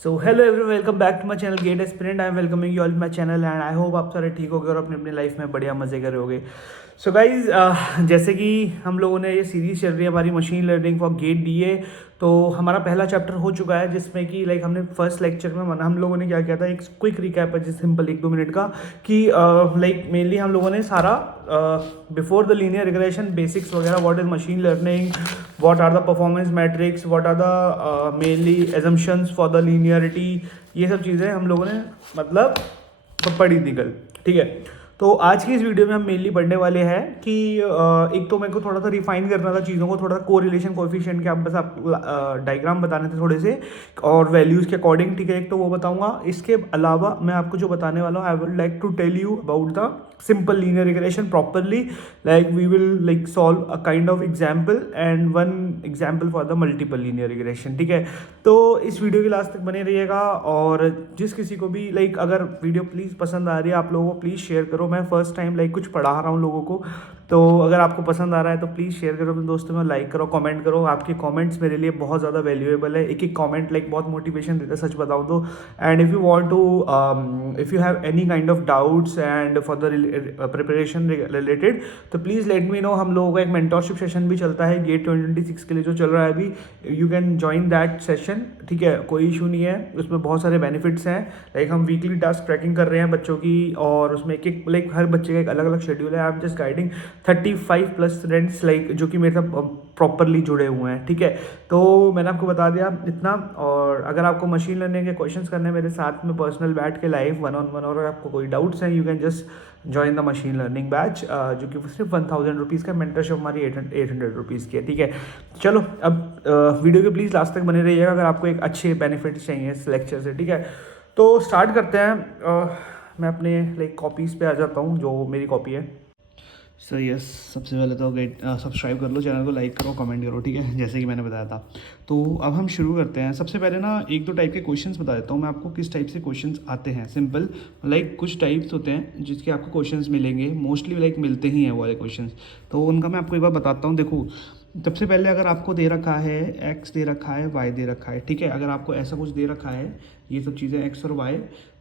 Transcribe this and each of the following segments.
So hello everyone, welcome back to my channel GATE aspirant. I am welcoming you all my channel and I hope आप सारे ठीक होगे और अपनी अपनी लाइफ में बढ़िया मजे कर रहे होगे। सो गाइज, जैसे कि हम लोगों ने ये सीरीज चल रही है हमारी machine learning for GATE DA, तो हमारा पहला चैप्टर हो चुका है जिसमें कि लाइक हमने फर्स्ट लेक्चर में हम लोगों ने क्या किया था, एक क्विक रिकैप है जिस सिंपल 1-2 मिनट का कि लाइक मेनली हम लोगों ने सारा before the linear regression basics वगैरह, what is machine learning, what are the performance metrics, what are the mainly assumptions for the linearity, ये सब चीज़ें हम लोगों ने मतलब पढ़ी थी कल। ठीक है, तो आज की इस वीडियो में हम मेनली पढ़ने वाले हैं कि एक तो मेरे को थोड़ा सा रिफाइन करना था चीज़ों को, थोड़ा सा कोरिलेशन कोएफिशिएंट के आप बस आप डायग्राम बताने थे थोड़े से और वैल्यूज़ के अकॉर्डिंग। ठीक है, एक तो वो बताऊंगा। इसके अलावा मैं आपको जो बताने वाला हूँ, I would like to tell you about the simple linear regression properly, like we will like solve a kind of example and one example for the multiple linear regression। ठीक है, तो इस वीडियो के लास्ट तक बने रहिएगा और जिस किसी को भी लाइक अगर वीडियो प्लीज़ पसंद आ रही है आप लोगों को प्लीज़ शेयर करो। मैं फर्स्ट टाइम लाइक कुछ पढ़ा रहा हूँ लोगों को, तो अगर आपको पसंद आ रहा है तो प्लीज़ शेयर करो अपने दोस्तों में, लाइक करो, कमेंट करो। आपके कमेंट्स मेरे लिए बहुत ज़्यादा वैल्यूएबल है। एक एक कमेंट लाइक बहुत मोटिवेशन देता है, सच बताऊँ तो। And if you want to, if you have any kind of doubts and for the preparation related, तो प्लीज़ लेट मी नो। हम लोगों का एक मेंटोरशिप सेशन भी चलता है गेट 2026 के लिए जो चल रहा है अभी, you can join that session. ठीक है, कोई इशू नहीं है, उसमें बहुत सारे बेनिफिट्स हैं। लाइक हम वीकली टास्क ट्रैकिंग कर रहे हैं बच्चों की और उसमें एक एक लाइक हर बच्चे का एक अलग अलग शेड्यूल है। I am just guiding 35+ students like जो कि मेरे साथ प्रॉपरली जुड़े हुए हैं। ठीक है, तो मैंने आपको बता दिया इतना। और अगर आपको मशीन लर्निंग के क्वेश्चंस करने हैं मेरे साथ में पर्सनल बैठ के लाइव 1-on-1, और आपको कोई डाउट्स हैं, you can just join the machine learning batch, जो कि सिर्फ 1000 रुपीज़ का, मेंटरशिप हमारी 800 रुपीज़ की है। ठीक है, चलो अब वीडियो के प्लीज़ लास्ट तक बने रहिएगा अगर आपको एक अच्छे बेनिफिट्स चाहिए इस लेक्चर से। ठीक है, तो स्टार्ट करते हैं। मैं अपने लाइक कॉपीज़ पे आ जाता हूँ, जो मेरी कॉपी है। सो यस, सबसे पहले तो गेट सब्सक्राइब कर लो, चैनल को लाइक करो, कमेंट करो। ठीक है, जैसे कि मैंने बताया था। तो अब हम शुरू करते हैं। सबसे पहले ना 1-2 टाइप के क्वेश्चंस बता देता हूँ मैं आपको, किस टाइप से क्वेश्चंस आते हैं। सिंपल लाइक कुछ टाइप्स होते हैं जिसके आपको क्वेश्चंस मिलेंगे, मोस्टली लाइक मिलते ही हैं वो वाले क्वेश्चंस, तो उनका मैं आपको एक बार बताता हूँ। देखो, सबसे पहले अगर आपको दे रखा है x दे रखा है, y दे रखा है। ठीक है, अगर आपको ऐसा कुछ दे रखा है, ये सब चीज़ें x और y,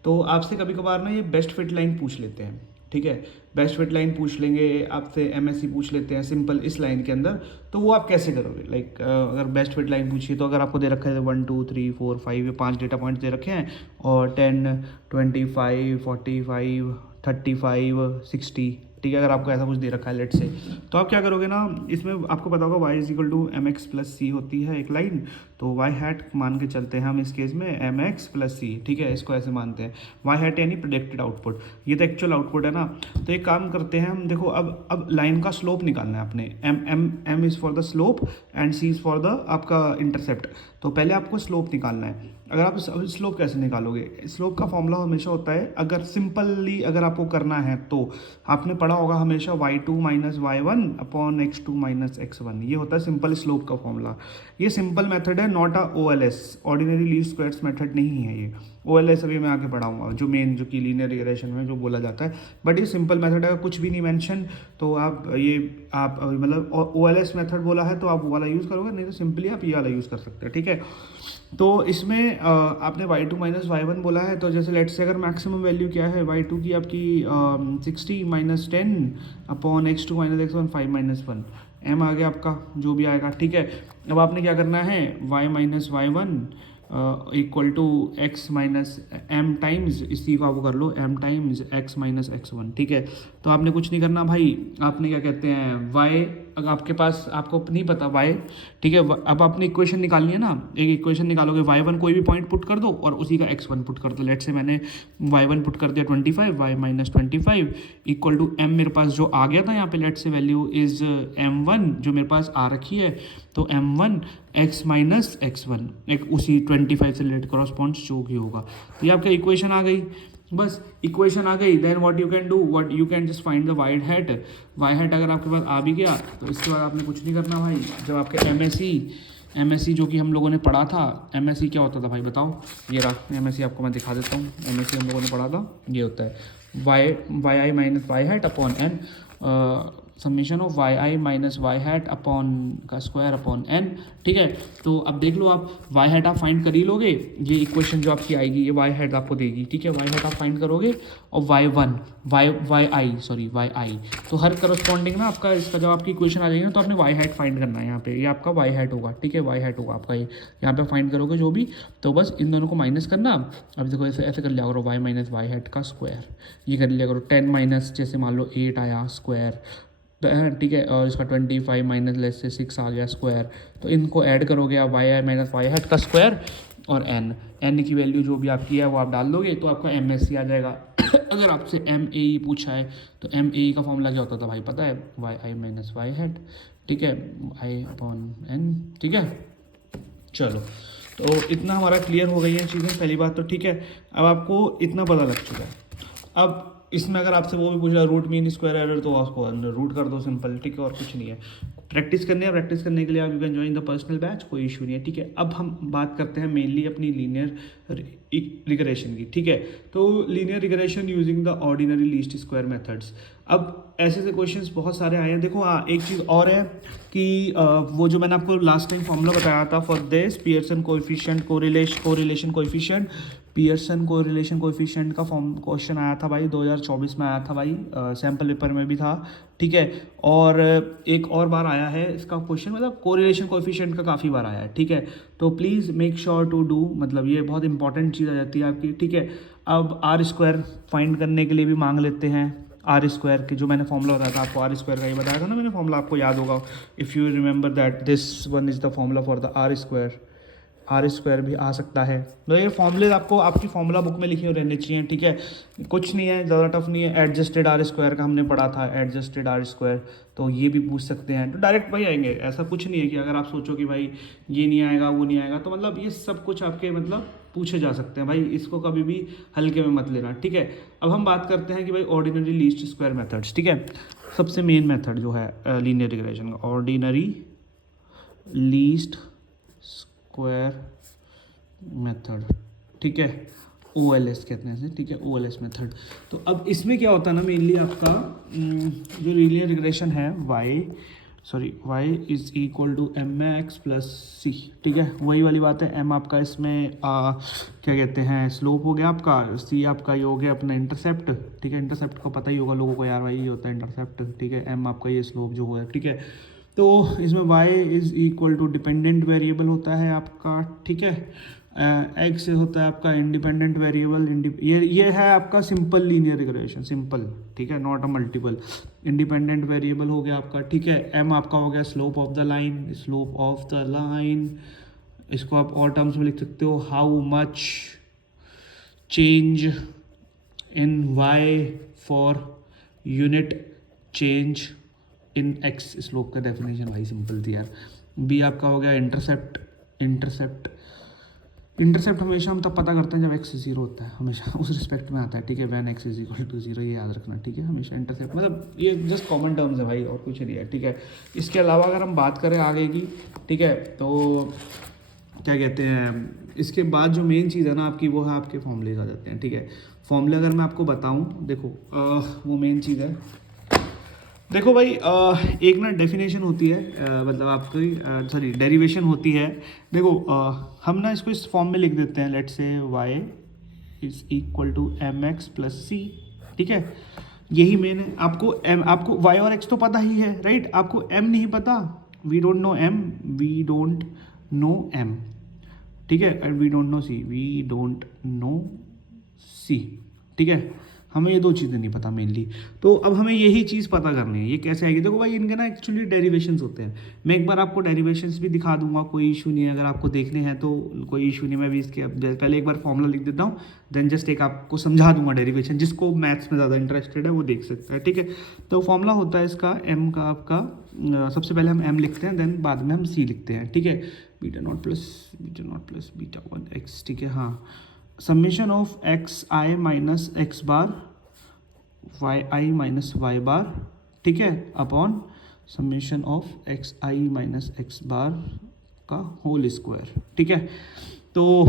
तो आपसे कभी कभार ना ये बेस्ट फिट लाइन पूछ लेते हैं। ठीक है, बेस्ट फिट लाइन पूछ लेंगे आपसे, एमएससी पूछ लेते हैं सिंपल इस लाइन के अंदर। तो वो आप कैसे करोगे? लाइक अगर बेस्ट फिट लाइन पूछिए तो अगर आपको दे रखा है 1 2 3 4 5, ये 5 डेटा पॉइंट्स दे रखे हैं और 10 25 45 35 60। ठीक है, अगर आपको ऐसा कुछ दे रखा है लेट से, तो आप क्या करोगे ना, इसमें आपको पता होगा y is to m x plus c होती है एक लाइन, तो y हैट मान के चलते हैं हम इस केस में एम एक्स प्लस सी। ठीक है, इसको ऐसे मानते हैं y हैट यानी प्रोडक्टेड आउटपुट, ये तो एक्चुअल आउटपुट है ना। तो एक काम करते हैं हम, देखो अब लाइन का स्लोप निकालना है अपने, m is for the slope and c is for the आपका इंटरसेप्ट। तो पहले आपको स्लोप निकालना है। अगर आप स्लोप कैसे निकालोगे? स्लोप का फॉर्मूला हमेशा होता है, अगर सिंपली अगर आपको करना है तो आपने पढ़ा होगा हमेशा y2 minus y1 upon x2 minus x1, ये होता है सिंपल स्लोप का फॉर्मूला। ये सिंपल मेथड है, not a OLS, ordinary least squares method नहीं है ये। OLS अभी मैं आगे पढ़ाऊंगा, जो मेन जो कि लीनियर रिग्रेशन में जो बोला जाता है, बट ये सिंपल मेथड है। कुछ भी नहीं मेंशन, तो आप ये आप मतलब OLS मेथड बोला है तो आप वो वाला यूज़ करोगे, नहीं तो सिंपली आप ये वाला यूज़ कर सकते हैं। ठीक है, तो इसमें आपने y2 माइनस y1 बोला है, तो जैसे लेट्स से अगर मैक्सिमम वैल्यू क्या है y2 की आपकी 60 minus 10 upon x2 minus x1 5 minus 1, m आ गया आपका जो भी आएगा। ठीक है, अब आपने क्या करना है, y minus y1 equal to x minus m times, इसी को आप कर लो m times x minus x1। ठीक है, तो आपने कुछ नहीं करना भाई, आपने क्या कहते हैं y, अगर आपके पास आपको नहीं पता y, ठीक है, अब आपने इक्वेशन निकालनी है ना, एक इक्वेशन निकालोगे, y1 कोई भी पॉइंट पुट कर दो और उसी का x1 पुट कर दो। लेट से मैंने y1 पुट कर दिया 25, y minus 25 equal to m, मेरे पास जो आ गया था यहाँ पे लेट से वैल्यू इज m1 जो मेरे पास आ रखी है, तो m1 x माइनस x1 एक उसी 25 से रिलेटेड कॉरस्पॉन्ड्स जो भी होगा। तो ये आपका इक्वेशन आ गई, बस इक्वेशन आ गई। Then what you can do, what you can just find the y hat. अगर आपके पास आ भी गया तो इसके बाद आपने कुछ नहीं करना भाई। जब आपके एमएससी जो कि हम लोगों ने पढ़ा था, एमएससी क्या होता था भाई बताओ? ये रहा एमएससी, आपको मैं दिखा देता हूँ। एमएससी हम लोगों ने पढ़ा था, ये होता है y i minus y hat upon n, summation of y i minus y hat upon का स्क्वायर अपॉन एन, ठीक है। तो अब देख लो आप वाई हैट आप फाइंड कर ही लोगे, ये इक्वेशन जो आपकी आएगी ये वाई हैट आपको देगी, ठीक है। वाई हैट आप फाइंड करोगे और वाई आई, तो हर करस्पॉन्डिंग ना आपका इसका जब आपकी इक्वेशन आ जाएगी ना तो आपने वाई हैट फाइंड करना है यहाँ पे, ये आपका वाई हैट होगा, ठीक है। वाई हैट होगा आपका ये यहाँ पे फाइंड करोगे जो भी, तो बस इन दोनों को माइनस करना। अब देखो ऐसे ऐसे कर लिया करो, वाई माइनस वाई हैट का स्क्वायर, ये कर लिया करो। 10 माइनस जैसे मान लो 8 आया स्क्वायर, ठीक है, और इसका 25 माइनस लेस से 6 आ गया स्क्वायर, तो इनको ऐड करोगे आप Y i minus y hat का स्क्वायर और एन की वैल्यू जो भी आपकी है वो आप डाल दोगे तो आपका एम एस सी आ जाएगा। अगर आपसे एम ए ई पूछा है तो एम ए ई का फॉर्मूला क्या होता था भाई पता है, y i minus y hat, ठीक है, आई अपॉन एन, ठीक है। चलो तो इतना हमारा क्लियर हो गई है चीज़ें, पहली बात तो, ठीक है। अब आपको इतना पता लग चुका है। अब इसमें अगर आपसे वो भी पूछ रहा है रूट मीन स्क्वायर एरर, तो उसको रूट कर दो सिंपल, ठीक है, और कुछ नहीं है। प्रैक्टिस करनी है, प्रैक्टिस करने के लिए आप you can join the personal batch, कोई इशू नहीं है, ठीक है। अब हम बात करते हैं मेनली अपनी लीनियर रिग्रेशन की, ठीक है। तो linear regression using the ordinary least square methods. अब ऐसे ऐसे क्वेश्चंस बहुत सारे आए हैं। देखो एक चीज़ और है कि वो जो मैंने आपको लास्ट टाइम फॉर्मूला बताया था for this Pearson coefficient correlation coefficient, Pearson correlation coefficient का फॉर्म क्वेश्चन आया था भाई 2024 में आया था भाई, सैम्पल पेपर में भी था, ठीक है। और एक और बार आया है इसका क्वेश्चन, मतलब कोरिलेशन कोएफिशिएंट का काफ़ी बार आया है, ठीक है। तो please make sure to do, मतलब ये बहुत इंपॉर्टेंट चीज़ आ जाती है आपकी, ठीक है। अब आर स्क्वायर फाइंड करने के लिए भी मांग लेते हैं, आर स्क्वायर के जो मैंने फॉर्मूला बताया था आपको, आर स्क्वायर का ये बताया था ना मैंने फॉर्मूला, आपको याद होगा, if you remember that this one is the formula for the r square. R square भी आ सकता है, तो ये फॉर्मूले आपको आपकी फॉर्मूला बुक में लिखे हुए रहने चाहिए, ठीक है। कुछ नहीं है, ज़्यादा टफ नहीं है। एडजस्टेड आर स्क्वायर का हमने पढ़ा था, एडजस्टेड आर स्क्वायर, तो ये भी पूछ सकते हैं, तो डायरेक्ट भाई आएंगे। ऐसा कुछ नहीं है कि अगर आप सोचो कि भाई ये नहीं आएगा वो नहीं आएगा, तो मतलब ये सब कुछ आपके मतलब पूछे जा सकते हैं भाई, इसको कभी भी हल्के में मत लेना, ठीक है। अब हम बात करते हैं कि भाई ऑर्डिनरी लीस्ट स्क्वायर मेथड्स, ठीक है। सबसे मेन मेथड जो है लीनियर रिग्रेशन का, ऑर्डिनरी लीस्ट स्क्वायर मेथड, ठीक है, OLS कहते हैं इसे, ठीक है, OLS मेथड। तो अब इसमें क्या होता है ना, मेनली आपका जो लीनियर रिग्रेशन है y is equal to m x plus c, ठीक है, वही वाली बात है। m आपका इसमें क्या कहते हैं स्लोप हो गया आपका, c आपका ये हो गया अपना इंटरसेप्ट, ठीक है। इंटरसेप्ट को पता ही होगा लोगों को यार भाई, ये होता है इंटरसेप्ट, ठीक है। m आपका ये स्लोप जो हुआ है, ठीक है। तो इसमें y is equal to dependent variable होता है आपका, ठीक है। एक्स होता है आपका इंडिपेंडेंट वेरिएबल, ये है आपका सिंपल लीनियर रिग्रेशन, सिंपल, ठीक है, not a multiple. Independent variable हो गया आपका, ठीक है। एम आपका हो गया slope of the line, slope of the line, इसको आप और टर्म्स में लिख सकते हो, how much change in y for unit change in x, slope का डेफिनेशन भाई सिंपल थी यार। बी आपका हो गया इंटरसेप्ट हमेशा हम तब पता करते हैं जब एक्स 0 होता है, हमेशा उस रिस्पेक्ट में आता है, ठीक है। When x is equal to 0, ये याद रखना, ठीक है। हमेशा इंटरसेप्ट मतलब ये जस्ट कॉमन टर्म्स है भाई, और कुछ नहीं है, ठीक है। इसके अलावा अगर हम बात करें आगे की, ठीक है, तो क्या कहते हैं इसके बाद जो मेन चीज़ है ना आपकी, वो है आपके फॉर्मूलेज आ जाते हैं, ठीक है। फॉर्मूले अगर मैं आपको बताऊँ, देखो वो मेन चीज़ है, देखो भाई एक ना डेफिनेशन होती है, मतलब आपकी सॉरी डेरिवेशन होती है। देखो हम ना इसको इस फॉर्म में लिख देते हैं, let's say y is equal to m x plus c, ठीक है। यही मेन है, आपको y और x तो पता ही है, राइट। आपको m नहीं पता, वी डोंट नो m, ठीक है, and we don't know c, ठीक है। हमें ये दो चीज़ें नहीं पता मेनली, तो अब हमें यही चीज़ पता करनी है, ये कैसे आएगी। देखो भाई इनके ना एक्चुअली डेरिवेशंस होते हैं, मैं एक बार आपको डेरिवेशंस भी दिखा दूंगा, कोई इशू नहीं है, अगर आपको देखने हैं तो कोई इशू नहीं। मैं भी इसके पहले एक बार फॉर्मूला लिख देता हूँ, देन जस्ट एक आपको समझा दूंगा डेरिवेशन, जिसको मैथ्स में ज़्यादा इंटरेस्टेड है वो देख सकता है, ठीक है। तो फॉर्मूला होता है इसका m का आपका, सबसे पहले हम m लिखते हैं, देन बाद में हम c लिखते हैं, ठीक है। Beta not plus beta 1 x, ठीक है, हाँ। Summation of x i minus x bar y i minus y bar, ठीक है, upon summation of x i minus x bar का होल स्क्वायर, ठीक है। तो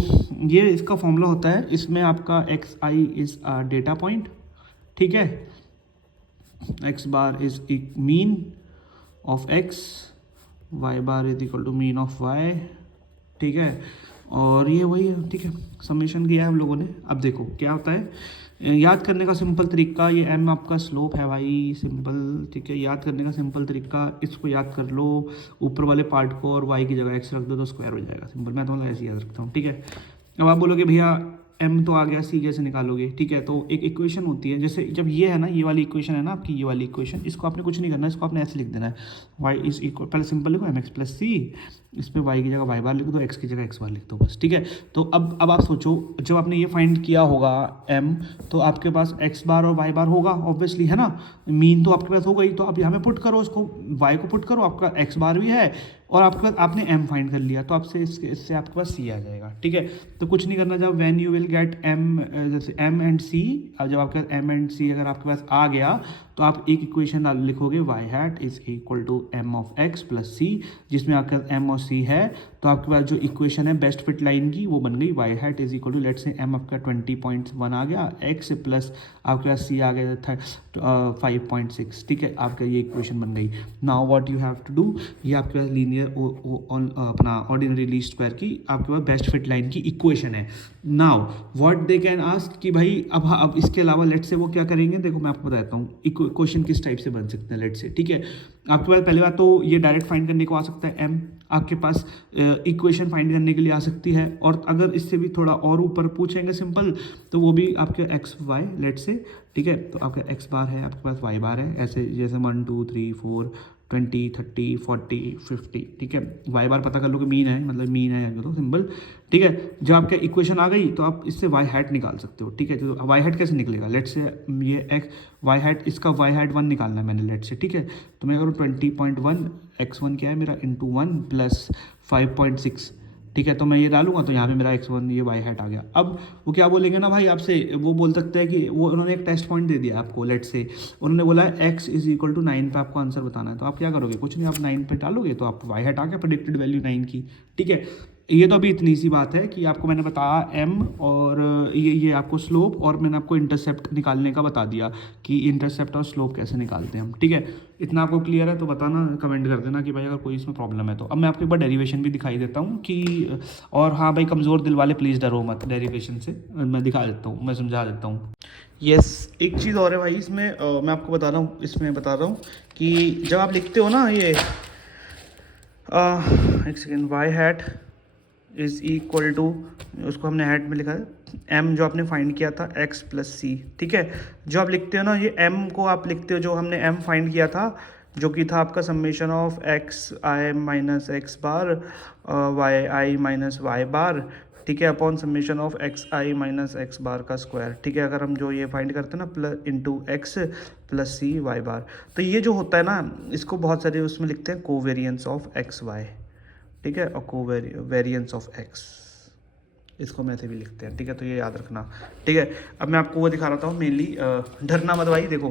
ये इसका फॉर्मूला होता है, इसमें आपका x i is data point, ठीक है, x bar is mean of x, y bar is equal to mean of y, ठीक है। और ये वही है, ठीक है, समेशन किया है हम लोगों ने। अब देखो क्या होता है, याद करने का सिंपल तरीका, ये एम आपका स्लोप है भाई, सिंपल, ठीक है। याद करने का सिंपल तरीका, इसको याद कर लो, ऊपर वाले पार्ट को और वाई की जगह एक्स रख दो तो स्क्वायर हो जाएगा, सिंपल। मैं तो मतलब ऐसे याद रखता हूँ, ठीक है। अब आप बोलोगे भैया एम तो आ गया, सी कैसे निकालोगे, ठीक है। तो एक इक्वेशन होती है, जैसे जब ये है ना, ये वाली इक्वेशन है ना आपकी, ये वाली इक्वेशन, इसको आपने कुछ नहीं करना, इसको आपने ऐसे लिख देना है, वाई इज इक्वल, पहले सिंपल लिखो एम एक्स प्लस सी, इस पर वाई की जगह वाई बार लिख दो, एक्स की जगह एक्स बार लिख दो, बस, ठीक है। तो अब आप सोचो, जब आपने ये फाइंड किया होगा एम, तो आपके पास एक्स बार और वाई बार होगा ऑब्वियसली, है ना। मीन तो आपके पास होगा ही, तो आप यहाँ पे पुट करो, उसको वाई को पुट करो, आपका एक्स बार भी है और आपके पास आपने एम फाइंड कर लिया, तो आपसे इससे आपके पास सी आ जाएगा, ठीक है। तो कुछ नहीं करना, जब when you will get m, जैसे एम एंड सी, अब जब आपके पास एम एंड सी अगर आपके पास आ गया, तो आप एक इक्वेशन लिखोगे, y hat is equal to m of x plus c, जिसमें आपके पास एम और सी है, तो आपके पास जो इक्वेशन है बेस्ट फिट लाइन की, वो बन गई, y hat is equal to, let's say m आपका 20.1 आ गया, एक्स प्लस आपके पास सी आ गया 5.6, ठीक है। आपका ये इक्वेशन बन गई। Now what you have to do, ये आपके पास लीनियर अपना ऑर्डिनरी लीस्ट स्क्वायर की आपके पास बेस्ट फिट लाइन की इक्वेशन है। Now what they can ask कि भाई अब इसके अलावा लेट्स से वो क्या करेंगे, देखो मैं आपको बताता हूँ क्वेश्चन किस टाइप से बन सकते हैं लेट्स से, ठीक है। आपके पास पहली बात तो ये डायरेक्ट फाइंड करने को आ सकता है एम, आपके पास इक्वेशन फाइंड करने के लिए आ सकती है, और अगर इससे भी थोड़ा और ऊपर पूछेंगे सिंपल, तो वो भी आपके एक्स वाई लेट्स से, ठीक है। तो आपका एक्स बार है, आपके पास वाई बार है, ऐसे जैसे 1 2 3 4 20 30 40 50, ठीक है। वाई बार पता कर लो कि मीन है, मतलब मीन है तो सिंपल, ठीक है। जब आपके इक्वेशन आ गई तो आप इससे वाई हैट निकाल सकते हो, ठीक है। तो वाई हैट कैसे निकलेगा, लेट्स से ये एक्स वाई हैट, इसका वाई हैट 1 निकालना है मैंने लेट्स से, ठीक है। तो मैं करूँ 20.1, x1 क्या है मेरा, इंटू 1 प्लस 5.6, ठीक है। तो मैं ये डालूंगा तो यहाँ पे मेरा x1 ये वाई हैट आ गया। अब वो क्या बोलेंगे ना भाई आपसे, वो बोल सकते हैं कि वो उन्होंने एक टेस्ट पॉइंट दे दिया आपको, लेट्स से उन्होंने बोला है x इज इक्वल टू 9 पे आपको आंसर बताना है, तो आप क्या करोगे, कुछ नहीं, आप 9 पे डालोगे तो आप वाई हैट आ गया, प्रेडिक्टेड वैल्यू 9 की, ठीक है। ये तो अभी इतनी सी बात है कि आपको मैंने बताया एम, और ये आपको स्लोप, और मैंने आपको इंटरसेप्ट निकालने का बता दिया कि इंटरसेप्ट और स्लोप कैसे निकालते हैं हम, ठीक है। इतना आपको क्लियर है तो बताना, कमेंट कर देना कि भाई अगर कोई इसमें प्रॉब्लम है तो। अब मैं आपको एक बार डेरिवेशन भी दिखाई देता हूँ कि, और हाँ भाई कमज़ोर दिल वाले प्लीज़ डरो मत, डेरिवेशन से मैं दिखा देता हूँ, मैं समझा देता हूँ। यस, एक चीज़ और है भाई इसमें, मैं आपको बता रहा हूँ, इसमें बता रहा हूँ कि जब आप लिखते हो ना ये, एक second, y hat is equal to, उसको हमने हैट में लिखा है एम, जो आपने फाइंड किया था एक्स प्लस सी, ठीक है। जो आप लिखते हो ना ये एम को आप लिखते हो, जो हमने एम फाइंड किया था, जो कि था आपका summation of x i minus x bar y i minus y bar, ठीक है, upon summation of x i minus x bar का स्क्वायर, ठीक है। अगर हम जो ये फाइंड करते हैं ना, प्लस इंटू एक्स प्लस सी वाई बार, तो ये जो होता है ना, इसको बहुत सारे उसमें लिखते हैं कोवेरियंस ऑफ एक्स वाई, ठीक है, और कोवेरियंस ऑफ एक्स, इसको हम ऐसे भी लिखते हैं, ठीक है। तो ये याद रखना, ठीक है। अब मैं आपको वो दिखा रहा था मेनली, डरना मत भाई। देखो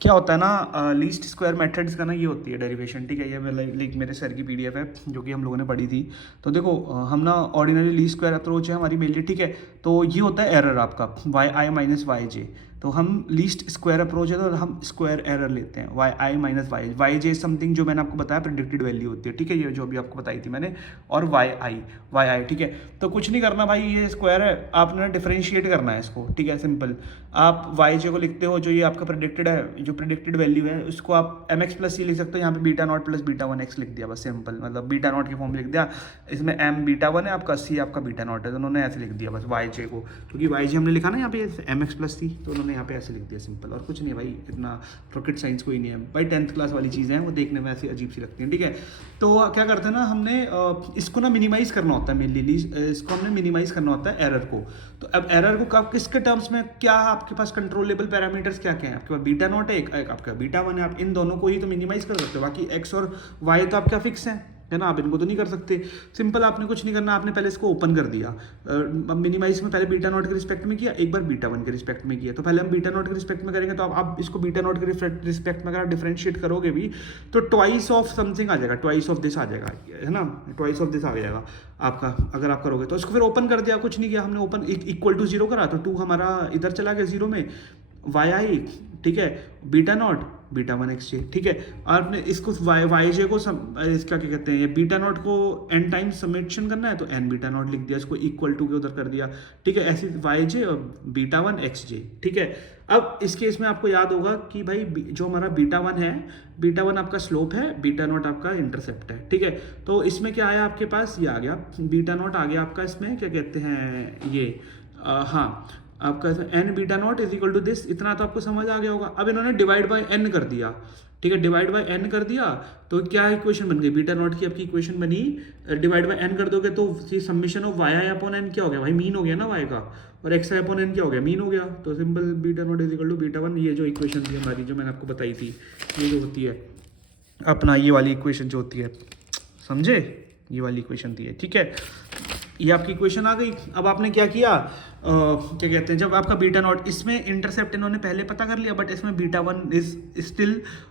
क्या होता है ना, लीस्ट स्क्वायर मेथड्स का ना ये होती है डेरिवेशन, ठीक है। ये मेरे सर की पीडीएफ है जो कि हम लोगों ने पढ़ी थी। तो देखो हम ना ऑर्डिनरी लीस्ट स्क्वायर अप्रोच है हमारी मेनली, ठीक है। तो ये होता है एरर आपका वाई आई माइनस वाई जे, तो हम लीस्ट स्क्वायर अप्रोच है तो हम स्क्वायर एरर लेते हैं, Y i minus Y J something, जो मैंने आपको बताया प्रेडिक्टेड वैल्यू होती है, ठीक है, ये जो अभी आपको बताई थी मैंने, और वाई आई, ठीक है। तो कुछ नहीं करना भाई, ये स्क्वायर है, आपने डिफरेंशिएट करना है इसको, ठीक है, सिंपल। आप वाई जे को लिखते हो, जो ये आपका प्रेडिक्टेड है, जो प्रेडिक्टेड वैल्यू है, उसको आप एम एक्स प्लस सी लिख सकते हो, यहाँ पे beta not plus beta 1 x लिख दिया, बस सिंपल, मतलब बीटा नॉट की फॉर्म में लिख दिया, इसमें एम बीटा 1 है आपका, सी आपका बीटा नॉट है, तो उन्होंने ऐसे लिख दिया बस वाई जे को, क्योंकि वाई जे हमने लिखा ना यहाँ पे एम एक्स प्लस सी, तो उन्होंने यहाँ पे ऐसे लिख दिया सिंपल। और कुछ नहीं है भाई, इतना रॉकेट साइंस कोई नहीं है भाई, 10th क्लास वाली चीज़ें हैं, वो देखने में ऐसी अजीब सी लगती हैं, ठीक है। तो क्या करते हैं ना, हमने इसको ना मिनिमाइज़ करना होता है मेनली, इसको हमने मिनिमाइज़ करना होता है एरर को। तो अब एरर को किसके टर्म्स में, क्या आपके पास कंट्रोलेबल पैरामीटर्स क्या क्या है, आपके पास बीटा नॉट है, एक आपका बीटा 1 है, आप इन दोनों को ही तो मिनिमाइज़ कर सकते हो, बाकी एक्स और वाई तो आपका फिक्स है ना, आप इनको तो नहीं कर सकते। सिंपल, आपने कुछ नहीं करना, आपने पहले इसको ओपन कर दिया, मिनिमाइज में पहले बीटा नॉट के रिस्पेक्ट में किया, एक बार बीटा 1 के रिस्पेक्ट में किया, तो पहले हम बीटा नॉट के रिस्पेक्ट में करेंगे, तो आप इसको बीटा नॉट के रिस्पेक्ट में अगर आप डिफरेंशिएट करोगे भी तो ट्वाइस ऑफ समथिंग आ जाएगा, ट्वाइस ऑफ दिस आ जाएगा, है ना, ट्वाइस ऑफ दिस आ जाएगा आपका, अगर आप करोगे तो। इसको फिर ओपन कर दिया, कुछ नहीं किया हमने, ओपन इक्वल टू 0 करा, तो 2 हमारा इधर चला गया 0 में, वाई आई, ठीक है, beta naught beta one x j, ठीक है। और आपने इसको वाई जे को इसका क्या कहते हैं, ये बीटा नॉट को एन टाइम्स समेशन करना है तो एन बीटा नॉट लिख दिया, इसको इक्वल टू के उधर कर दिया, ठीक है। ऐसी वाई जे और बीटा वन एक्स जे, ठीक है। अब इस केस में आपको याद होगा कि भाई जो हमारा बीटा वन है, बीटा वन आपका स्लोप है, बीटा नॉट आपका इंटरसेप्ट है, ठीक है। तो इसमें क्या आया आपके पास, ये आ गया बीटा नॉट आ गया आपका, इसमें क्या कहते हैं ये हाँ आपका n beta not is equal to this, इतना तो आपको समझ आ गया होगा। अब इन्होंने डिवाइड बाय एन कर दिया, ठीक है, डिवाइड बाय एन कर दिया तो क्या इक्वेशन बन गई, बीटा नॉट की आपकी इक्वेशन बनी, डिवाइड बाय एन कर दोगे तो summation of y i upon n क्या हो गया भाई, मीन हो गया ना वाई का, और एक्स आई अपॉन एन क्या हो गया, मीन हो गया। तो simple beta not is equal to beta one, ये जो इक्वेशन थी हमारी जो मैंने आपको बताई थी, ये जो होती है अपना ये वाली इक्वेशन जो होती है, समझे, ये वाली इक्वेशन थी, ठीक है। ये आपकी इक्वेशन आ गई। अब आपने क्या किया, क्या कहते हैं, जब आपका बीटा नॉट, इसमें इंटरसेप्ट इन्होंने पहले पता कर लिया बट इसमें बीटा वन इज स्टिल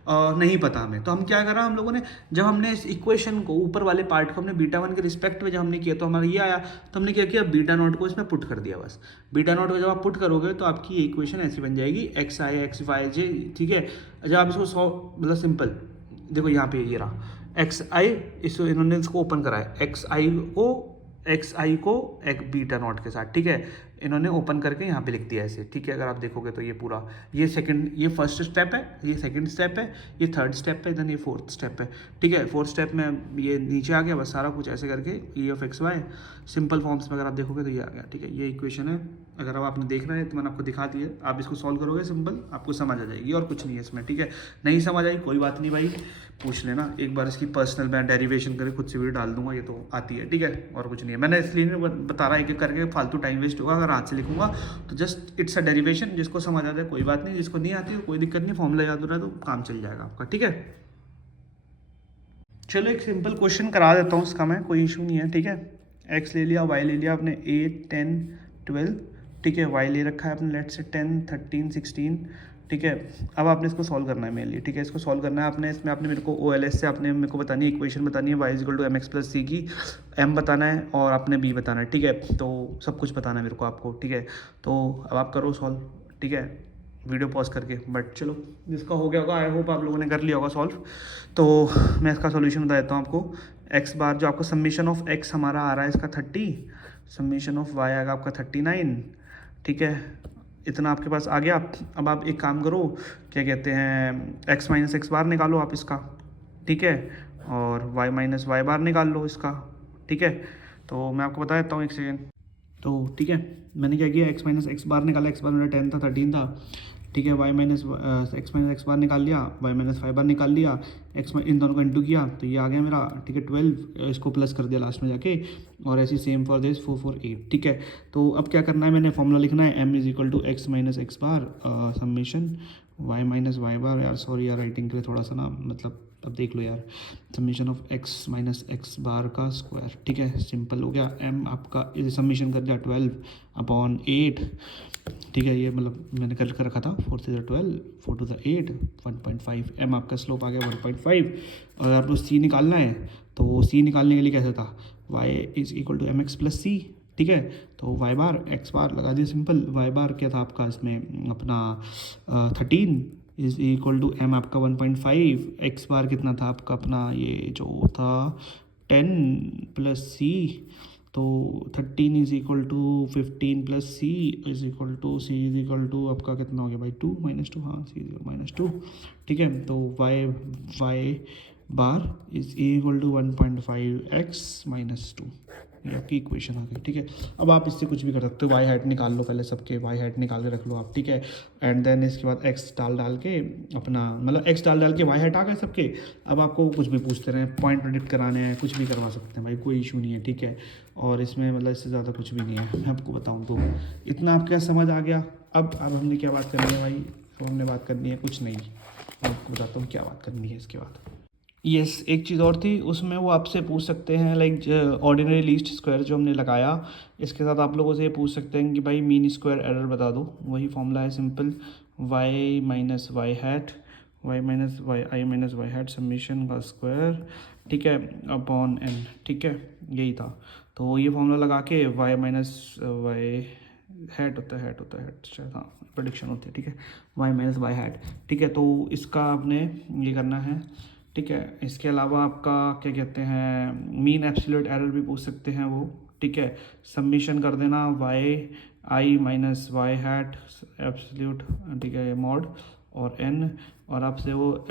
नहीं पता हमें, तो हम क्या करा हम लोगों ने, जब हमने इस इक्वेशन को ऊपर वाले पार्ट को हमने बीटा वन के रिस्पेक्ट में जब हमने किया तो हमारा ये आया, तो हमने क्या किया, बीटा नॉट को इसमें पुट कर दिया बस। बीटा नॉट को जब आप पुट करोगे तो आपकी ये इक्वेशन ऐसी बन जाएगी, एक्स आई एक्स वाई जे, ठीक है। जब आप इसको मतलब सिंपल देखो यहाँ पे ये रहा एक्स आई, इसको इन्होंने इसको ओपन करा है, एक्स आई को एक बीटा नॉट के साथ, ठीक है, इन्होंने ओपन करके यहाँ पे लिख दिया ऐसे, ठीक है। अगर आप देखोगे तो ये पूरा, ये सेकंड, ये फर्स्ट स्टेप है, ये सेकंड स्टेप है, ये थर्ड स्टेप है, देन ये फोर्थ स्टेप है, ठीक है। फोर्थ स्टेप में ये नीचे आ गया बस सारा कुछ ऐसे करके, e of x y simple forms में अगर आप देखोगे तो ये आ गया, ठीक है। ये इक्वेशन है, अगर अब आपने देखना है तो मैंने आपको दिखा दी है, आप इसको सॉल्व करोगे सिंपल आपको समझ आ जाएगी, और कुछ नहीं है इसमें, ठीक है। नहीं समझ आई कोई बात नहीं भाई, पूछ लेना एक बार, इसकी पर्सनल मैं डेरिवेशन करके खुद से वीडियो डाल दूंगा, ये तो आती है, ठीक है, और कुछ नहीं है। मैंने इसलिए नहीं बता रहा एक एक करके, फालतू टाइम वेस्ट होगा, अगर हाथ से लिखूंगा तो जस्ट इट्स अ डेरिवेशन, जिसको समझ आ जाए कोई बात नहीं, जिसको नहीं आती कोई दिक्कत नहीं, फॉर्मूला याद हो रहा है तो काम चल जाएगा आपका, ठीक है। चलो एक सिंपल क्वेश्चन करा देता हूँ उसका मैं, कोई इशू नहीं है, ठीक है। एक्स ले लिया, वाई ले लिया आपने, 8 10 12, ठीक है। वाई ले रखा है आपने लेट से 10 13 16, ठीक है। अब आपने इसको सॉल्व करना है मेरे लिए, ठीक है। इसको सॉल्व करना है आपने, इसमें आपने मेरे को ओ एल एस से आपने मेरे को बतानी है, इक्वेशन बतानी है, y equal to m x plus c की, एम बताना है और आपने बी बताना है, ठीक है। तो सब कुछ बताना है मेरे को आपको, ठीक है। तो अब आप करो सॉल्व, ठीक है, वीडियो पॉज करके। बट चलो जिसका हो गया होगा, आई होप आप लोगों ने कर लिया होगा सॉल्व। तो मैं इसका सॉल्यूशन बता देता हूँ आपको। एक्स बार जो आपको समीशन ऑफ एक्स हमारा आ रहा है इसका 30, समीशन ऑफ वाई आएगा आपका 39, ठीक है। इतना आपके पास आ गया। अब आप एक काम करो, क्या कहते हैं, एक्स माइनस एक्स बार निकालो आप इसका, ठीक है, और वाई माइनस वाई बार निकाल लो इसका, ठीक है। तो मैं आपको बता देता हूँ एक सेकेंड। तो ठीक है, मैंने क्या किया, एक्स माइनस एक्स बार निकाला, एक्स बार मेरा 10 था 13 था, ठीक है। Y minus x minus x bar निकाल लिया, वाई माइनस फाइव बार निकाल लिया, एक्स इन दोनों को इंटू किया तो ये आ गया मेरा, ठीक है 12, इसको प्लस कर दिया लास्ट में जाके, और ऐसी सेम फॉर दिस 4 4 8, ठीक है। तो अब क्या करना है, मैंने फॉर्मूला लिखना है, m is equal to x minus x bar summation y minus y bar, यार सॉरी यार राइटिंग के लिए थोड़ा सा ना, मतलब अब देख लो यार, summation of x minus x bar का स्क्वायर, ठीक है। सिंपल हो गया, एम आपका इस समीशन कर दिया 12 अपॉन 8, ठीक है। ये मतलब मैंने कर रखा था 4 से 12, 4 to 8 1.5, एम आपका स्लोप आ गया 1.5। और आपको सी निकालना है, तो सी निकालने के लिए कैसे था, y is equal to m x plus c, ठीक है। तो वाई बार एक्स बार लगा दिया सिंपल, वाई बार क्या था आपका इसमें अपना 13 इज इक्वल टू एम आपका 1.5, एक्स बार कितना था आपका अपना ये जो था 10 प्लस सी, तो 13 is equal to 15 plus c is equal to c is equal to आपका कितना हो गया भाई 2 -2, हाँ सी -2, ठीक है। तो y bar is equal to 1.5 x minus 2, ये आपकी इक्वेशन आ गई, ठीक है। अब आप इससे कुछ भी कर सकते हो, वाई हैट निकाल लो पहले, सबके वाई हैट निकाल के रख लो आप, ठीक है। एंड देन इसके बाद एक्स डाल के अपना, मतलब एक्स डाल के वाई हैट आ गए सबके। अब आपको कुछ भी पूछते रहे, पॉइंट प्रेडिक्ट कराने हैं, कुछ भी करवा सकते हैं भाई, कोई इशू नहीं है, ठीक है। और इसमें मतलब इससे ज़्यादा कुछ भी नहीं है, मैं आपको बताऊँ तो इतना आपके समझ आ गया। अब हमने क्या बात करनी है भाई, तो हमने बात करनी है कुछ नहीं, मैं आपको बताता हूँ क्या बात करनी है इसके बाद। यस, एक चीज़ और थी उसमें, वो आपसे पूछ सकते हैं लाइक ऑर्डिनरी लीस्ट स्क्वायर जो हमने लगाया, इसके साथ आप लोगों से ये पूछ सकते हैं कि भाई मीन स्क्वायर एरर बता दो। वही फॉर्मूला है simple, y minus y hat, y minus y i minus y hat summation का स्क्वायर, ठीक है, अपॉन एन, ठीक है, यही था। तो ये फॉर्मूला लगा के वाई माइनस वाई हैट होता है, शायद, हाँ प्रेडिक्शन होती है, ठीक है, वाई माइनस वाई हैट, ठीक है। तो इसका आपने ये करना है, ठीक है। इसके अलावा आपका क्या कहते हैं, मीन एब्सोल्यूट एरर भी पूछ सकते हैं वो, ठीक है। सबमिशन कर देना Y i minus y hat absolute, ठीक है, मॉड और एन, और आपसे वो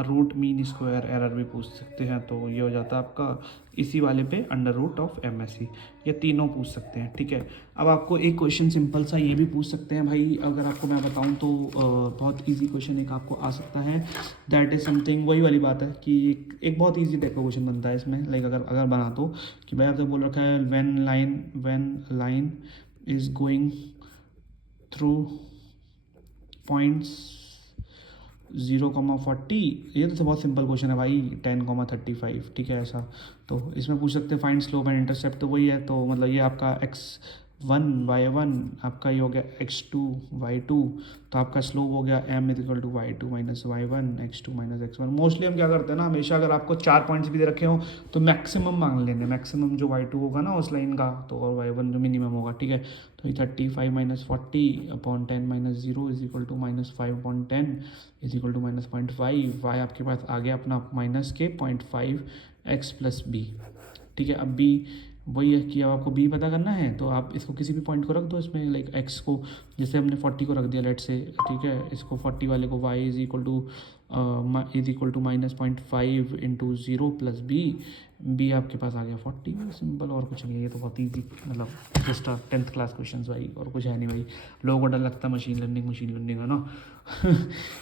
रूट मीन स्क्वायर एरर भी पूछ सकते हैं। तो ये हो जाता है आपका इसी वाले पे under root of M S C, ये तीनों पूछ सकते हैं, ठीक है। अब आपको एक क्वेश्चन सिंपल सा ये भी पूछ सकते हैं भाई, अगर आपको मैं बताऊं तो बहुत इजी क्वेश्चन एक आपको आ सकता है, दैट इज़ समथिंग, वही वाली बात है कि एक बहुत इजी टाइप का क्वेश्चन बनता है इसमें, लाइक अगर बना तो कि भाई आपने बोल रखा है when line is going through points 0,40, ये तो बहुत सिंपल क्वेश्चन है भाई, 10,35, ठीक है ऐसा। तो इसमें पूछ सकते हैं फाइंड स्लोप एंड इंटरसेप्ट, तो वही है। तो मतलब ये आपका x1 y1, आपका ये हो गया x2 y2, तो आपका स्लोप हो गया m is equal to y2 minus y1 x2 minus x1। Mostly हम क्या करते हैं ना, हमेशा अगर आपको 4 पॉइंट्स भी दे रखे हो तो मैक्सिमम मांग लेंगे, मैक्सिमम जो y2 होगा ना उस लाइन का, तो और y1 जो मिनिमम होगा, ठीक है। तो ये 35 minus 40 upon 10 minus 0 is equal to minus 5 upon 10 is equal to minus 0.5, y आपके पास आ गया अपना माइनस के 0.5 एक्स प्लस बी, ठीक है। अब बी वही है कि अब आपको बी पता करना है, तो आप इसको किसी भी पॉइंट को रख दो इसमें, लाइक एक्स को जैसे हमने 40 को रख दिया लेट से, ठीक है। इसको 40 वाले को y is equal to minus 0.5 into 0 plus b आपके पास आ गया 40, सिंपल, और कुछ नहीं है। ये तो बहुत ईजी, मतलब जस्ट 10th क्लास क्वेश्चन भाई, और कुछ है नहीं भाई। लोगों को डर लगता है मशीन लर्निंग है ना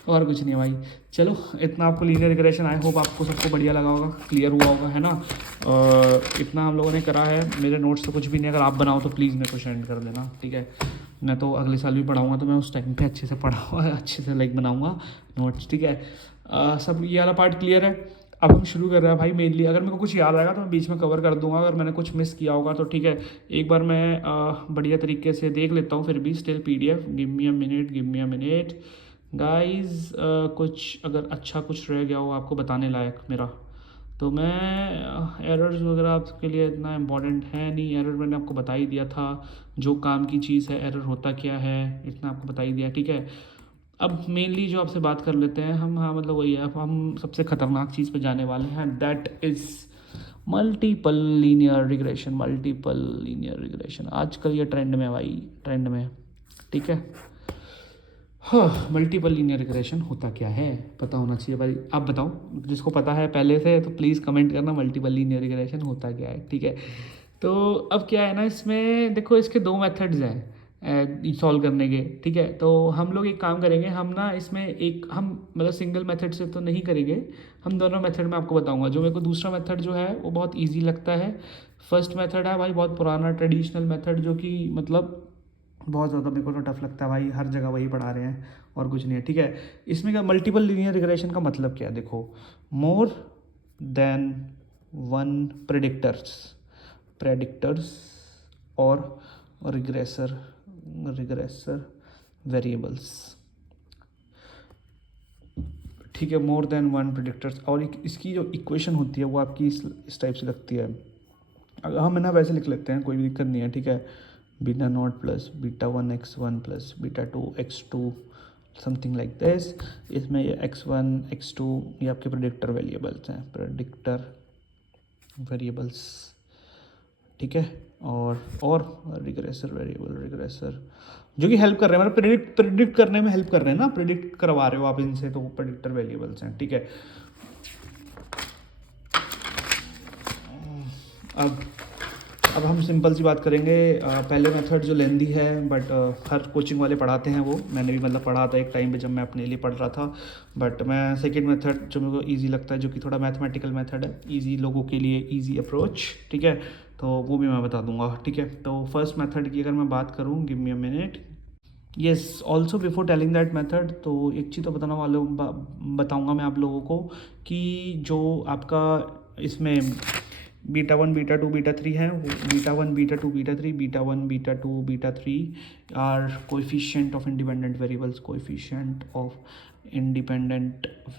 और कुछ नहीं है भाई। चलो इतना आपको लीनियर रिग्रेशन, आई होप आपको सबको बढ़िया लगा होगा, क्लियर हुआ होगा, है ना। इतना हम लोगों ने करा है, मेरे नोट्स तो कुछ भी नहीं, अगर आप बनाओ तो प्लीज़ मेरे को सेंड कर देना, ठीक है। मैं तो अगले साल भी पढ़ाऊँगा, तो मैं उस टाइम पे अच्छे से पढ़ाऊँगा, अच्छे से लाइक बनाऊँगा नोट्स, ठीक है। सब ये वाला पार्ट क्लियर है। अब हम शुरू कर रहे हैं भाई, मेनली अगर मेरे को कुछ याद आएगा तो मैं बीच में कवर कर दूंगा, अगर मैंने कुछ मिस किया होगा तो ठीक है। एक बार मैं बढ़िया तरीके से देख लेता हूँ, फिर भी still PDF, give me a minute guys. कुछ अगर अच्छा कुछ रह गया हो आपको बताने लायक मेरा, तो मैं एरर्स वगैरह आपके लिए इतना इम्पॉर्टेंट है नहीं, एरर मैंने आपको बता ही दिया था, जो काम की चीज़ है एरर होता क्या है इतना आपको बता ही दिया, ठीक है। अब मेनली जो आपसे बात कर लेते हैं हम, हाँ मतलब वही है, अब हम सबसे ख़तरनाक चीज़ पे जाने वाले हैं, that is multiple linear regression. आजकल ये ट्रेंड में भाई, ट्रेंड में, ठीक है। हाँ, मल्टीपल लीनियर रिग्रेशन होता क्या है पता होना चाहिए भाई, आप बताओ, जिसको पता है पहले से तो प्लीज़ कमेंट करना, मल्टीपल लीनियर रिग्रेशन होता क्या है, ठीक है। तो अब क्या है ना, इसमें देखो इसके दो मेथड्स हैं सॉल्व करने के, ठीक है। तो हम लोग एक काम करेंगे, हम ना इसमें एक हम मतलब सिंगल मेथड से तो नहीं करेंगे, हम दोनों मेथड में आपको बताऊंगा। जो मेरे को दूसरा मेथड जो है वो बहुत ईजी लगता है, फर्स्ट मेथड है भाई बहुत पुराना ट्रेडिशनल मेथड, जो कि मतलब बहुत ज़्यादा मेरे को तो टफ लगता है भाई, हर जगह वही पढ़ा रहे हैं और कुछ नहीं है, ठीक है। इसमें क्या मल्टीपल लीनियर रिग्रेशन का मतलब क्या है, देखो, मोर देन वन प्रेडिक्टर्स और रिग्रेसर वेरिएबल्स, ठीक है। मोर देन वन प्रेडिक्टर्स, और इसकी जो इक्वेशन होती है वो आपकी इस टाइप से लगती है, अगर हम है ना वैसे लिख लेते हैं, कोई भी दिक्कत नहीं है, ठीक है। Beta not plus beta 1x1 plus beta 2x2 something like this. इसमें ये x1 x2 ये आपके प्रेडिक्टर वेरिएबल्स हैं, ठीक है। और रिग्रेसर वेरिएबल जो कि हेल्प कर रहे हैं, मतलब प्रिडिक्ट करने में हेल्प कर रहे हैं ना, प्रिडिक्ट करवा रहे हो आप इनसे, तो प्रेडिक्टर वेरिएबल्स हैं, ठीक है। अब हम सिंपल सी बात करेंगे, पहले मेथड जो लेंदी है, बट हर कोचिंग वाले पढ़ाते हैं, वो मैंने भी मतलब पढ़ा था एक टाइम पे जब मैं अपने लिए पढ़ रहा था, बट मैं सेकंड मेथड जो मेरे को इजी लगता है, जो कि थोड़ा मैथमेटिकल मेथड है, इजी लोगों के लिए इजी अप्रोच, ठीक है, तो वो भी मैं बता दूंगा, ठीक है। तो फर्स्ट मेथड की अगर मैं बात करूँ, give me a minute, yes, also before telling that method, तो एक चीज़ तो बताऊँगा मैं आप लोगों को, कि जो आपका इसमें बीटा 1 बीटा 2 बीटा 3 है, beta 1 beta 2 beta 3 beta 1 beta 2 beta 3 are coefficient of independent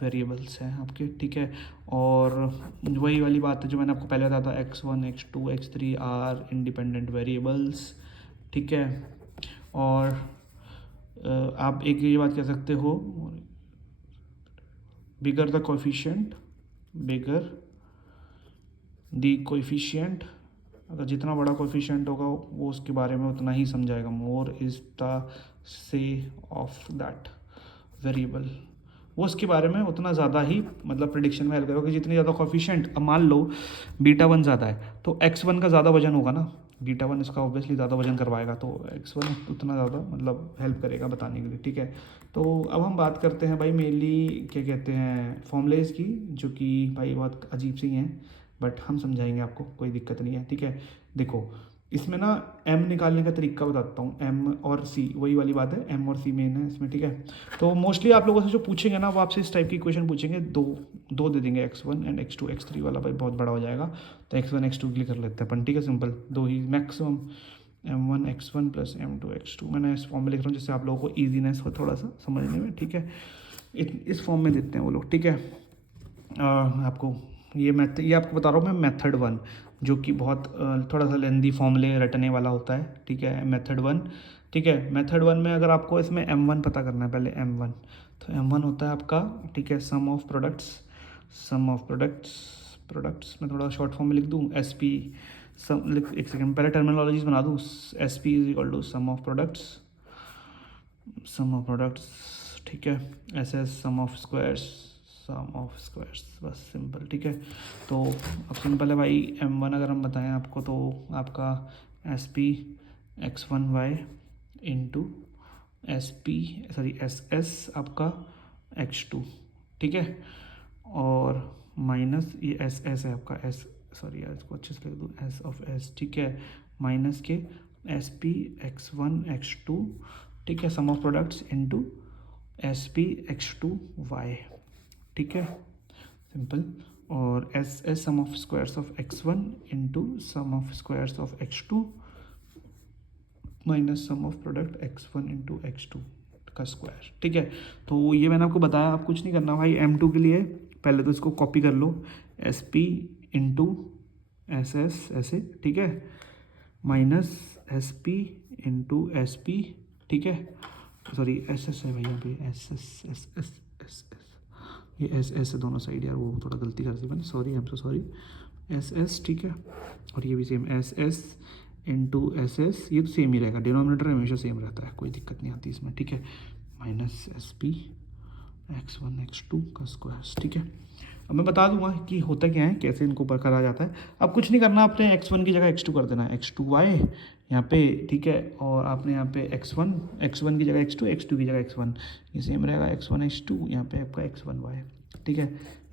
variables हैं आपके, ठीक है। और वही वाली बात है जो मैंने आपको पहले बताया था, x1 x2 x3 are independent variables, ठीक है। और आप एक ये बात कह सकते हो, bigger the coefficient, bigger the coefficient, अगर जितना बड़ा कोएफिशिएंट होगा वो उसके बारे में उतना ही समझाएगा। मोर इज़ द से ऑफ दैट वेरिएबल, वो उसके बारे में उतना ज़्यादा ही मतलब प्रिडिक्शन में हेल्प करेगा कि जितनी ज़्यादा कोएफिशिएंट, अब मान लो बीटा वन ज़्यादा है तो एक्स वन का ज़्यादा वजन होगा ना, बीटा वन इसका ऑब्वियसली ज़्यादा वजन करवाएगा, तो एक्स वन उतना ज़्यादा मतलब हेल्प करेगा बताने के लिए, ठीक है। तो अब हम बात करते हैं भाई मेनली क्या कहते हैं फॉर्मूलेज की, जो कि भाई बहुत अजीब सी हैं, बट हम समझाएंगे आपको, कोई दिक्कत नहीं है, ठीक है। देखो इसमें ना m निकालने का तरीका बताता हूँ, m और c वही वाली बात है, m और c मेन है इसमें, ठीक है। तो मोस्टली आप लोगों से जो पूछेंगे ना वो आपसे इस टाइप की क्वेश्चन पूछेंगे, दो दे देंगे, x1 एंड x2, x3 वाला भाई बहुत बड़ा हो जाएगा, तो x1 x2 के लिए कर लेते हैं अपन, ठीक है, सिंपल दो ही maximum, m1 x1 plus m2 x2, मैंने इस फॉर्म में लिख रहा हूँ जिससे आप लोगों को ईजीनेस हो थोड़ा सा समझने में, ठीक है। इस फॉर्म में देते हैं वो लोग, ठीक है। आपको ये आपको बता रहा हूँ मैं मेथड वन, जो कि बहुत थोड़ा सा लेंदी फॉर्मूले रटने वाला होता है, ठीक है, मेथड वन, ठीक है। मेथड वन में अगर आपको इसमें m1 पता करना है पहले, m1, तो m1 होता है आपका, ठीक है, sum of products, sum of products मैं थोड़ा शॉर्ट फॉर्म में लिख दूँ, एस पी सम, एक सेकेंड पहले टर्मिनोलॉजीज बना दूँ, S P is equal to sum of products, ठीक है, S S sum of squares, बस सिंपल, ठीक है। तो अब सिंपल है भाई, m1 अगर हम बताएं आपको तो आपका S P x1 y into S S आपका x2, ठीक है, और माइनस ये एस है आपका एस, सॉरी यार इसको अच्छे से लिख दूँ, एस ऑफ एस, ठीक है, माइनस के एस पी x1 x2, ठीक है, sum of products into S P x2 y, ठीक है, सिंपल, और S S sum of squares of x1 into sum of squares of x2 minus sum of product x1 into x2 का square, ठीक है। तो ये मैंने आपको बताया, आप कुछ नहीं करना भाई, m2 के लिए पहले तो इसको कॉपी कर लो, S P into S S ऐसे, ठीक है, minus S P into S P, ठीक है, सॉरी एस एस है भाई यहाँ पे, S S S S S S, ये एस एस है दोनों साइड यार, वो थोड़ा गलती कर दी मैंने, sorry, I am so sorry, S S, ठीक है, और ये भी same S S into S S, ये तो सेम ही रहेगा, डिनोमिनेटर हमेशा सेम रहता है, कोई दिक्कत नहीं आती इसमें, ठीक है, minus S P x1 x2 का स्क्वायर, ठीक है। अब मैं बता दूंगा कि होता क्या है, कैसे इनको ऊपर करा जाता है। अब कुछ नहीं करना, आपने x1 की जगह x2 कर देना है, x2 y यहाँ पे, ठीक है, और आपने यहाँ पे x1 की जगह x2 की जगह x1, ये सेम रहेगा, x1 x2, यहाँ पे आपका x1 y, ठीक है,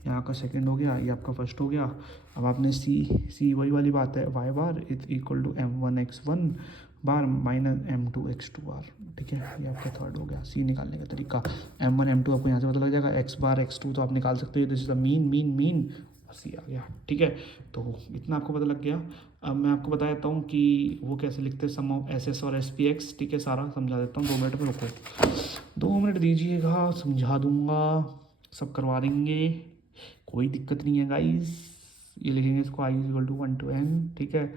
यहाँ का सेकंड हो गया, ये आपका फर्स्ट हो गया। अब आपने सी वही वाली बात है, y bar is equal to m1 x1 bar minus m2 x2 bar, ठीक है, ये आपका थर्ड हो गया। सी निकालने का तरीका, m1 m2 आपको यहाँ से पता लग जाएगा, x बार x2 तो आप निकाल सकते हो, दिस इज द मीन, और सी आ गया, ठीक है। तो इतना आपको पता लग गया। अब मैं आपको बता देता हूँ कि वो कैसे लिखते हैं, सम ऑफ एस एस और एस पी एक्स, ठीक है, सारा समझा देता हूँ, 2 मिनट में रुको, 2 मिनट दीजिएगा, समझा दूँगा, सब करवा देंगे, कोई दिक्कत नहीं है गाइस। ये लिखेंगे इसको i equal to 1 to n, ठीक है,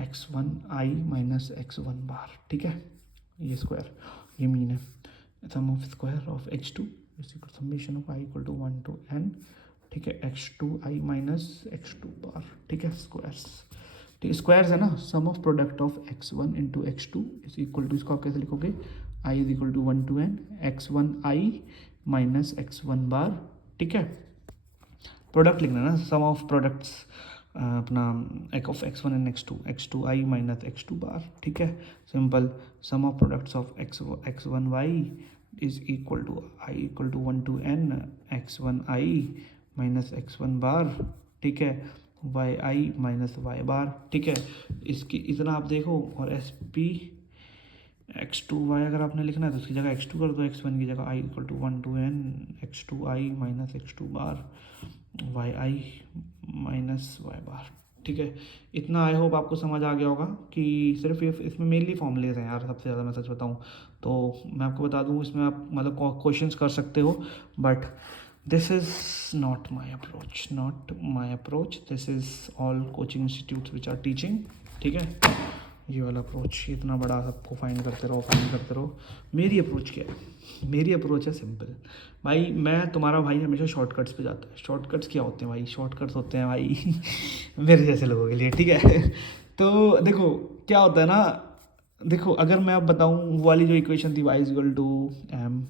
x1 i minus x1 bar, ठीक है, ये स्क्वायर, ये मीन है, sum of square of x2 is equal summation of i equal to 1 to n, ठीक है, x2 i minus x2 bar, ठीक है, स्क्वायर्स, ठीक है, स्क्वायर्स है ना, sum of product of x1 into x2 is equal to, इसको आप कैसे लिखोगे, i is equal to 1 to n x1 i minus x1 bar, ठीक है, प्रोडक्ट लिखना ना, सम ऑफ प्रोडक्ट्स अपना of x1 and x2 i minus x2 bar, ठीक है, simple, sum of products of x1 y is equal to i equal to 1 to n x1 i minus x1 bar, ठीक है, y i minus y बार, ठीक है, इसकी इतना आप देखो, और एस पी x2 y अगर आपने लिखना है तो उसकी जगह x2 कर दो, x1 की जगह i equal to 1 to n x2 i minus x2 bar y i minus y bar, ठीक है। इतना आई होप आपको समझ आ गया होगा कि सिर्फ ये इसमें मेनली फॉर्मूलेज हैं यार, सबसे ज़्यादा मैं सच बताऊँ तो। मैं आपको बता दूँ इसमें आप मतलब क्वेश्चंस कर सकते हो, but this is not my approach, this is all coaching institutes which are teaching, ठीक है, ये वाला अप्रोच, इतना बड़ा सबको फाइंड करते रहो। मेरी अप्रोच क्या है? मेरी अप्रोच है सिंपल भाई। मैं तुम्हारा भाई हमेशा शॉर्टकट्स पे जाता है। शॉर्टकट्स क्या होते हैं भाई? शॉर्टकट्स होते हैं भाई मेरे जैसे लोगों के लिए, ठीक है। तो देखो क्या होता है ना, देखो अगर मैं अब बताऊँ वो वाली जो इक्वेशन थी, y equal to m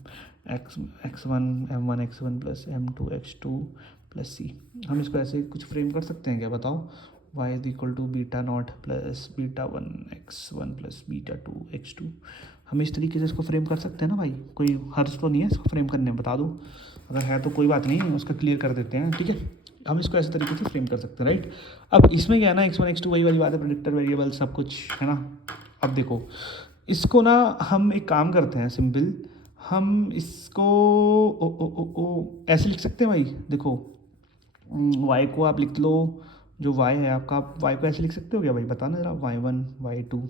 x one m1 x1 plus m2 x2 plus c, हम इसको ऐसे कुछ फ्रेम कर सकते हैं क्या? बताओ। y is equal to beta not plus beta one x1 plus beta two x2। हम इस तरीके से इसको फ्रेम कर सकते हैं ना भाई? कोई हर्ज तो नहीं है इसको फ्रेम करने में? बता दो, अगर है तो कोई बात नहीं, उसका क्लियर कर देते हैं, ठीक है। हम इसको ऐसे तरीके से फ्रेम कर सकते हैं, राइट। अब इसमें क्या है ना, x1 x2 वही वाली बात है, प्रेडिक्टर वेरिएबल सब कुछ है ना। अब देखो इसको ना हम एक काम करते हैं सिंपल, हम इसको ऐसे लिख सकते हैं भाई। देखो y को आप लिख लो, जो y है आपका, आप y को ऐसे लिख सकते हो क्या भाई? बताना जरा। y1 y2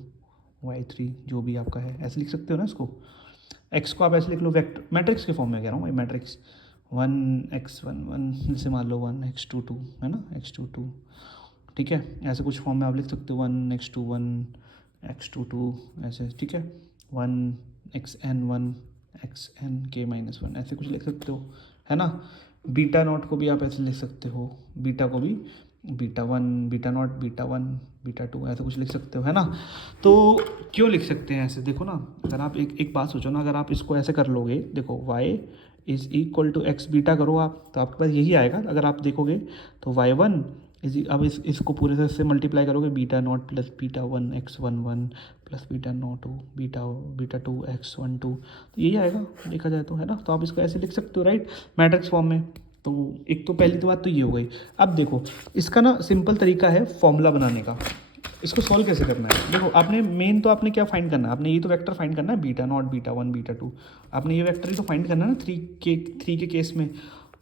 y3 जो भी आपका है ऐसे लिख सकते हो ना इसको। x को आप ऐसे लिख लो वेक्टर मैट्रिक्स के फॉर्म में कह रहा हूँ भाई, मैट्रिक्स 1 जैसे मान लो 1 x2 2 है ना, x2 2, ठीक है। ऐसे कुछ फॉर्म में आप लिख सकते हो 1 x2 ऐसे, ठीक है। 1 xn k -1 ऐसे कुछ लिख सकते हो, है ना। बीटा नॉट को भी आप ऐसे लिख सकते हो, बीटा को भी beta 1 beta naught beta 1 beta 2 ऐसे कुछ लिख सकते हो, है ना। तो क्यों लिख सकते हैं ऐसे? देखो ना, अगर आप एक बात सोचो ना, अगर आप इसको ऐसे कर लोगे, देखो y is equal to x beta करो आप, तो आपके पास यही आएगा। अगर आप देखोगे तो y1 अब इसको पूरे से मल्टीप्लाई करोगे, beta not plus beta 1 x11 plus beta 2 x12, तो यही आएगा देखा जाए तो, है ना। तो आप इसको ऐसे लिख सकते हो, राइट, मैट्रिक्स फॉर्म में। तो एक तो पहली तो बात तो ये हो गई। अब देखो इसका ना सिंपल तरीका है फॉर्मूला बनाने का। इसको सॉल्व कैसे करना है? देखो आपने मेन तो आपने क्या फाइंड करना है, आपने ये तो वेक्टर फाइंड करना है, बीटा नॉट बीटा 1 बीटा 2, आपने ये वेक्टर ही तो फाइंड करना है ना 3 के केस में।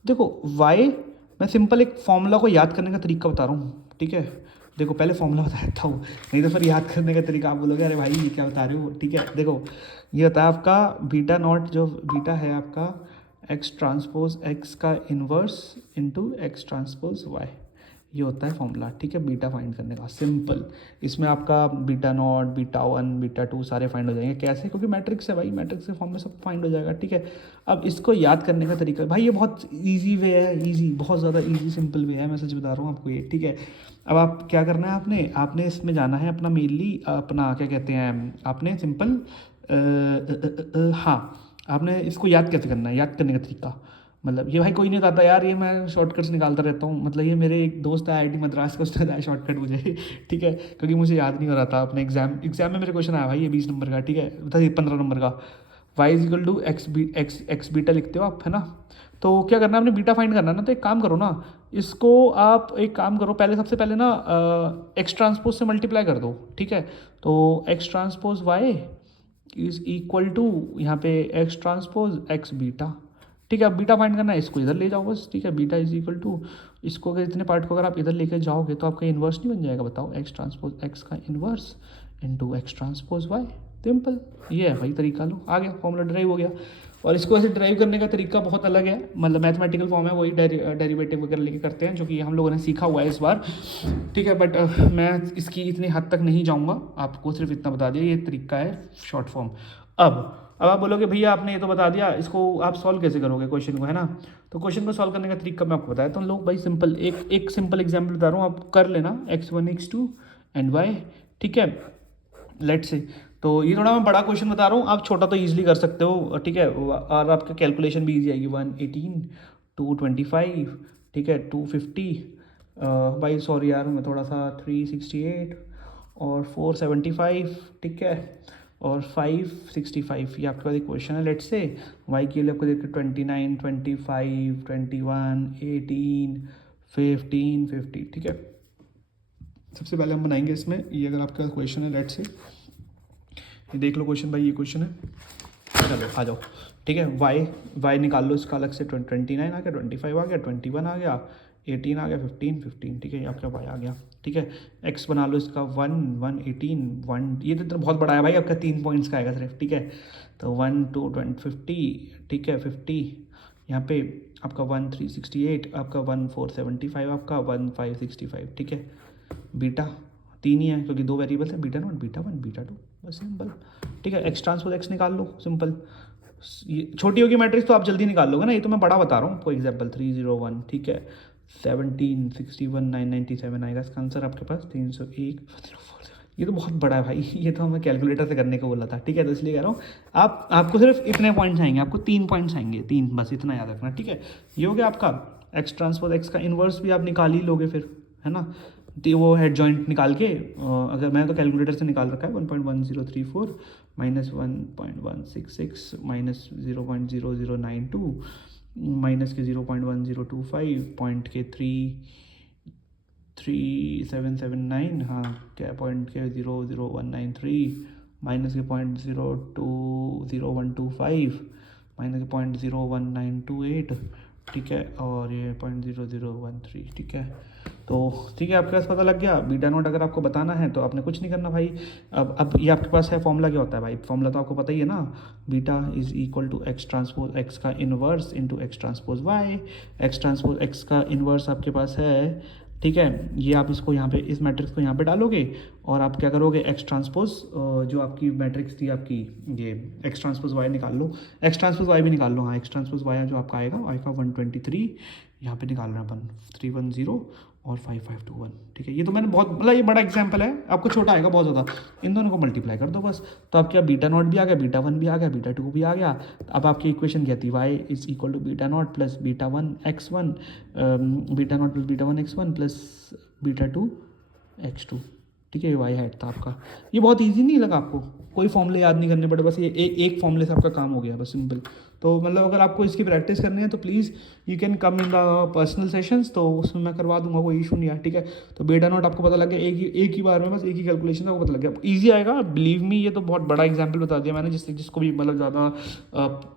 देखो y, मैं सिंपल एक फॉर्मूला को याद करने का तरीका बता रहा हूँ, ठीक है। देखो पहले फॉर्मूला बता देता हूँ, नहीं तो फिर याद करने का तरीका आप बोलोगे अरे भाई ये क्या बता रहे हो, ठीक है। देखो ये होता है आपका बीटा नॉट, जो बीटा है आपका एक्स ट्रांसपोज एक्स का inverse into x transpose y, ये होता है फॉर्मूला, ठीक है, बीटा फाइंड करने का सिंपल। इसमें आपका बीटा नॉट बीटा 1 बीटा 2 सारे फाइंड हो जाएंगे। कैसे? क्योंकि मैट्रिक्स है भाई, मैट्रिक्स के फॉर्म में सब फाइंड हो जाएगा, ठीक है। अब इसको याद करने का तरीका भाई ये बहुत ईजी वे है, ईजी, बहुत ज़्यादा ईजी सिंपल वे है, मैं सच बता रहा हूँ आपको ये, ठीक है। अब आप क्या करना है, आपने इसमें जाना है अपना मेनली अपना क्या कहते हैं, आपने सिंपल हाँ, आपने इसको याद कैसे करना है, याद करने का तरीका। मतलब ये भाई कोई नहीं बताता यार, ये मैं शॉर्टकट्स निकालता रहता हूँ, मतलब ये मेरे एक दोस्त है IIT मद्रास का, उसने बताया शॉर्टकट मुझे ठीक है, क्योंकि मुझे याद नहीं हो रहा था। अपने एग्जाम में मेरे क्वेश्चन आया भाई, ये 20 नंबर का, ठीक है, बता 15 नंबर का, y is equal to x beta लिखते हो आप, है ना। तो क्या करना है, आपने बीटा फाइंड करना है ना, तो एक काम करो ना, इसको आप एक काम करो, सबसे पहले ना एक्स ट्रांसपोज से मल्टीप्लाई कर दो, ठीक है। तो x transpose y is equal to यहाँ पे एक्स ट्रांसपोज एक्स बीटा, ठीक है। अब बीटा फाइंड करना है, इसको इधर ले जाओ बस, ठीक है। बीटा इज इक्वल टू, इसको अगर इतने पार्ट को अगर आप इधर लेके जाओगे तो आपका इन्वर्स नहीं बन जाएगा? बताओ, एक्स ट्रांसपोज एक्स का inverse into x transpose y, simple. ये है भाई तरीका, लो आ गया, फॉर्मूला ड्राइव हो गया। और इसको ऐसे ड्राइव करने का तरीका बहुत अलग है, मतलब मैथमेटिकल फॉर्म है, वही डेरिवेटिव वगैरह लेके करते हैं, जो कि हम लोगों ने सीखा हुआ है इस बार, ठीक है। बट मैं इसकी इतनी हद तक नहीं जाऊँगा, आपको सिर्फ इतना बता दिया, ये तरीका है शॉर्ट फॉर्म। अब आप बोलोगे भैया आपने ये तो बता दिया, इसको आप सॉल्व कैसे करोगे क्वेश्चन को, है ना। तो क्वेश्चन को सॉल्व करने का तरीका मैं आपको बताया, तो लोग भाई सिंपल एक सिंपल एग्जाम्पल बता रहा हूँ, आप कर लेना x1 x2 एंड y, ठीक है, लेट से। तो ये थोड़ा मैं बड़ा क्वेश्चन बता रहा हूँ, आप छोटा तो ईजिली कर सकते हो, ठीक है, और आपका कैलकुलेशन भी ईजी आएगी। 118 225, ठीक है, 250, भाई सॉरी यार मैं थोड़ा सा 368 और 475, ठीक है, और 565, ये आपके पास एक क्वेश्चन है, लेट से। वाई के लिए आपको देखिए 29 25 21 18 15 50, ठीक है। सबसे पहले हम बनाएंगे इसमें, ये अगर आपके पास क्वेश्चन है, लेट से, ये देख लो क्वेश्चन भाई, ये क्वेश्चन है, चलो आ जाओ, ठीक है। वाई निकाल लो इसका अलग से, 29 आ गया, 25 आ गया, 21 आ गया, 18 आ गया, 15, ठीक है, ये आपका वाई आ गया, ठीक है। एक्स बना लो इसका 1 18 1, ये तो बहुत बड़ा है भाई, आपका 3 पॉइंट्स का आएगा सिर्फ, ठीक है। तो 1 2 50, ठीक है, 50, यहाँ पे आपका 1 368, आपका 1 475, आपका 1 565, ठीक है। बीटा तीन ही है क्योंकि दो वेरिएबल्स हैं, beta naught, beta one, beta two, बस सिंपल। ठीक है, एक्स ट्रांसपोज एक्स निकाल लो, सिंपल। ये छोटी होगी मैट्रिक्स तो आप जल्दी निकाल लोगे ना, ये तो मैं बड़ा बता रहा हूँ। फॉर एग्जाम्पल 301, ठीक है, 17 61 997 आएगा इसका आंसर आपके पास, 301। ये तो बहुत बड़ा है भाई, ये तो हमें कैलकुलेटर से करने को बोला था। ठीक है, तो इसलिए कह रहा हूँ आपको सिर्फ इतने पॉइंट्स आएंगे, आपको 3 पॉइंट्स आएंगे, 3 बस, इतना याद रखना। ठीक है, ये हो गया आपका एक्स ट्रांसपोज एक्स का इन्वर्स भी आप निकाल ही लोगे फिर, है ना। तो वो हेड जॉइंट निकाल के अगर मैं तो कैलकुलेटर से निकाल रखा है, 1.1034 माइनस 1.166 माइनस 0.0092 माइनस के 0.1025 पॉइंट के 3779, हाँ क्या, पॉइंट के 00193 माइनस के 0.020125 माइनस के 0.01928, ठीक है, और ये 0.0013। ठीक है, तो ठीक है, आपके पास पता लग गया। बीटा नोट अगर आपको बताना है तो आपने कुछ नहीं करना भाई। अब ये आपके पास है, फॉर्मूला क्या होता है भाई, फॉर्मूला तो आपको पता ही है ना, beta is equal to x transpose x का inverse into x transpose y. X transpose x का इन्वर्स आपके पास है, ठीक है, ये आप इसको यहाँ पे, इस मैट्रिक्स को यहाँ पे डालोगे और आप क्या करोगे, एक्स ट्रांसपोज जो आपकी मैट्रिक्स थी आपकी, ये एक्स ट्रांसपोज वाई निकाल लो, एक्स ट्रांसपोज वाई भी निकाल लो। हाँ, एक्स ट्रांसपोज वाई जो आपका आएगा, वाई का 123 यहाँ पे निकाल रहे हैं अपन, 310 और 5521। ठीक है, ये तो मैंने बहुत, मतलब ये बड़ा एग्जाम्पल है, आपको छोटा आएगा बहुत ज़्यादा, इन दोनों को मल्टीप्लाई कर दो बस। तो आपके बीटा नॉट भी आ गया, बीटा वन भी आ गया, बीटा टू भी आ गया। अब आपकी इक्वेशन क्या थी, y is equal to beta not plus beta one x one, beta not plus beta one x one plus beta two x two. ठीक है, ये वाई हैट था आपका। ये बहुत ईजी नहीं लगा आपको, कोई फॉर्मूले याद नहीं करने पड़े, बस ये एक फॉर्मूले से आपका काम हो गया, बस सिंपल। तो मतलब अगर आपको इसकी प्रैक्टिस करनी है तो please you can come in the personal sessions, तो उसमें मैं करवा दूंगा, कोई इशू नहीं है। ठीक है, तो बीटा नॉट आपको पता लग गया, एक ही बार में बस एक ही कैलकुलेशन आपको पता लग गया, ईजी आएगा, बिलीव मी। ये तो बहुत बड़ा एग्जाम्पल बता दिया मैंने, जिसको भी मतलब ज़्यादा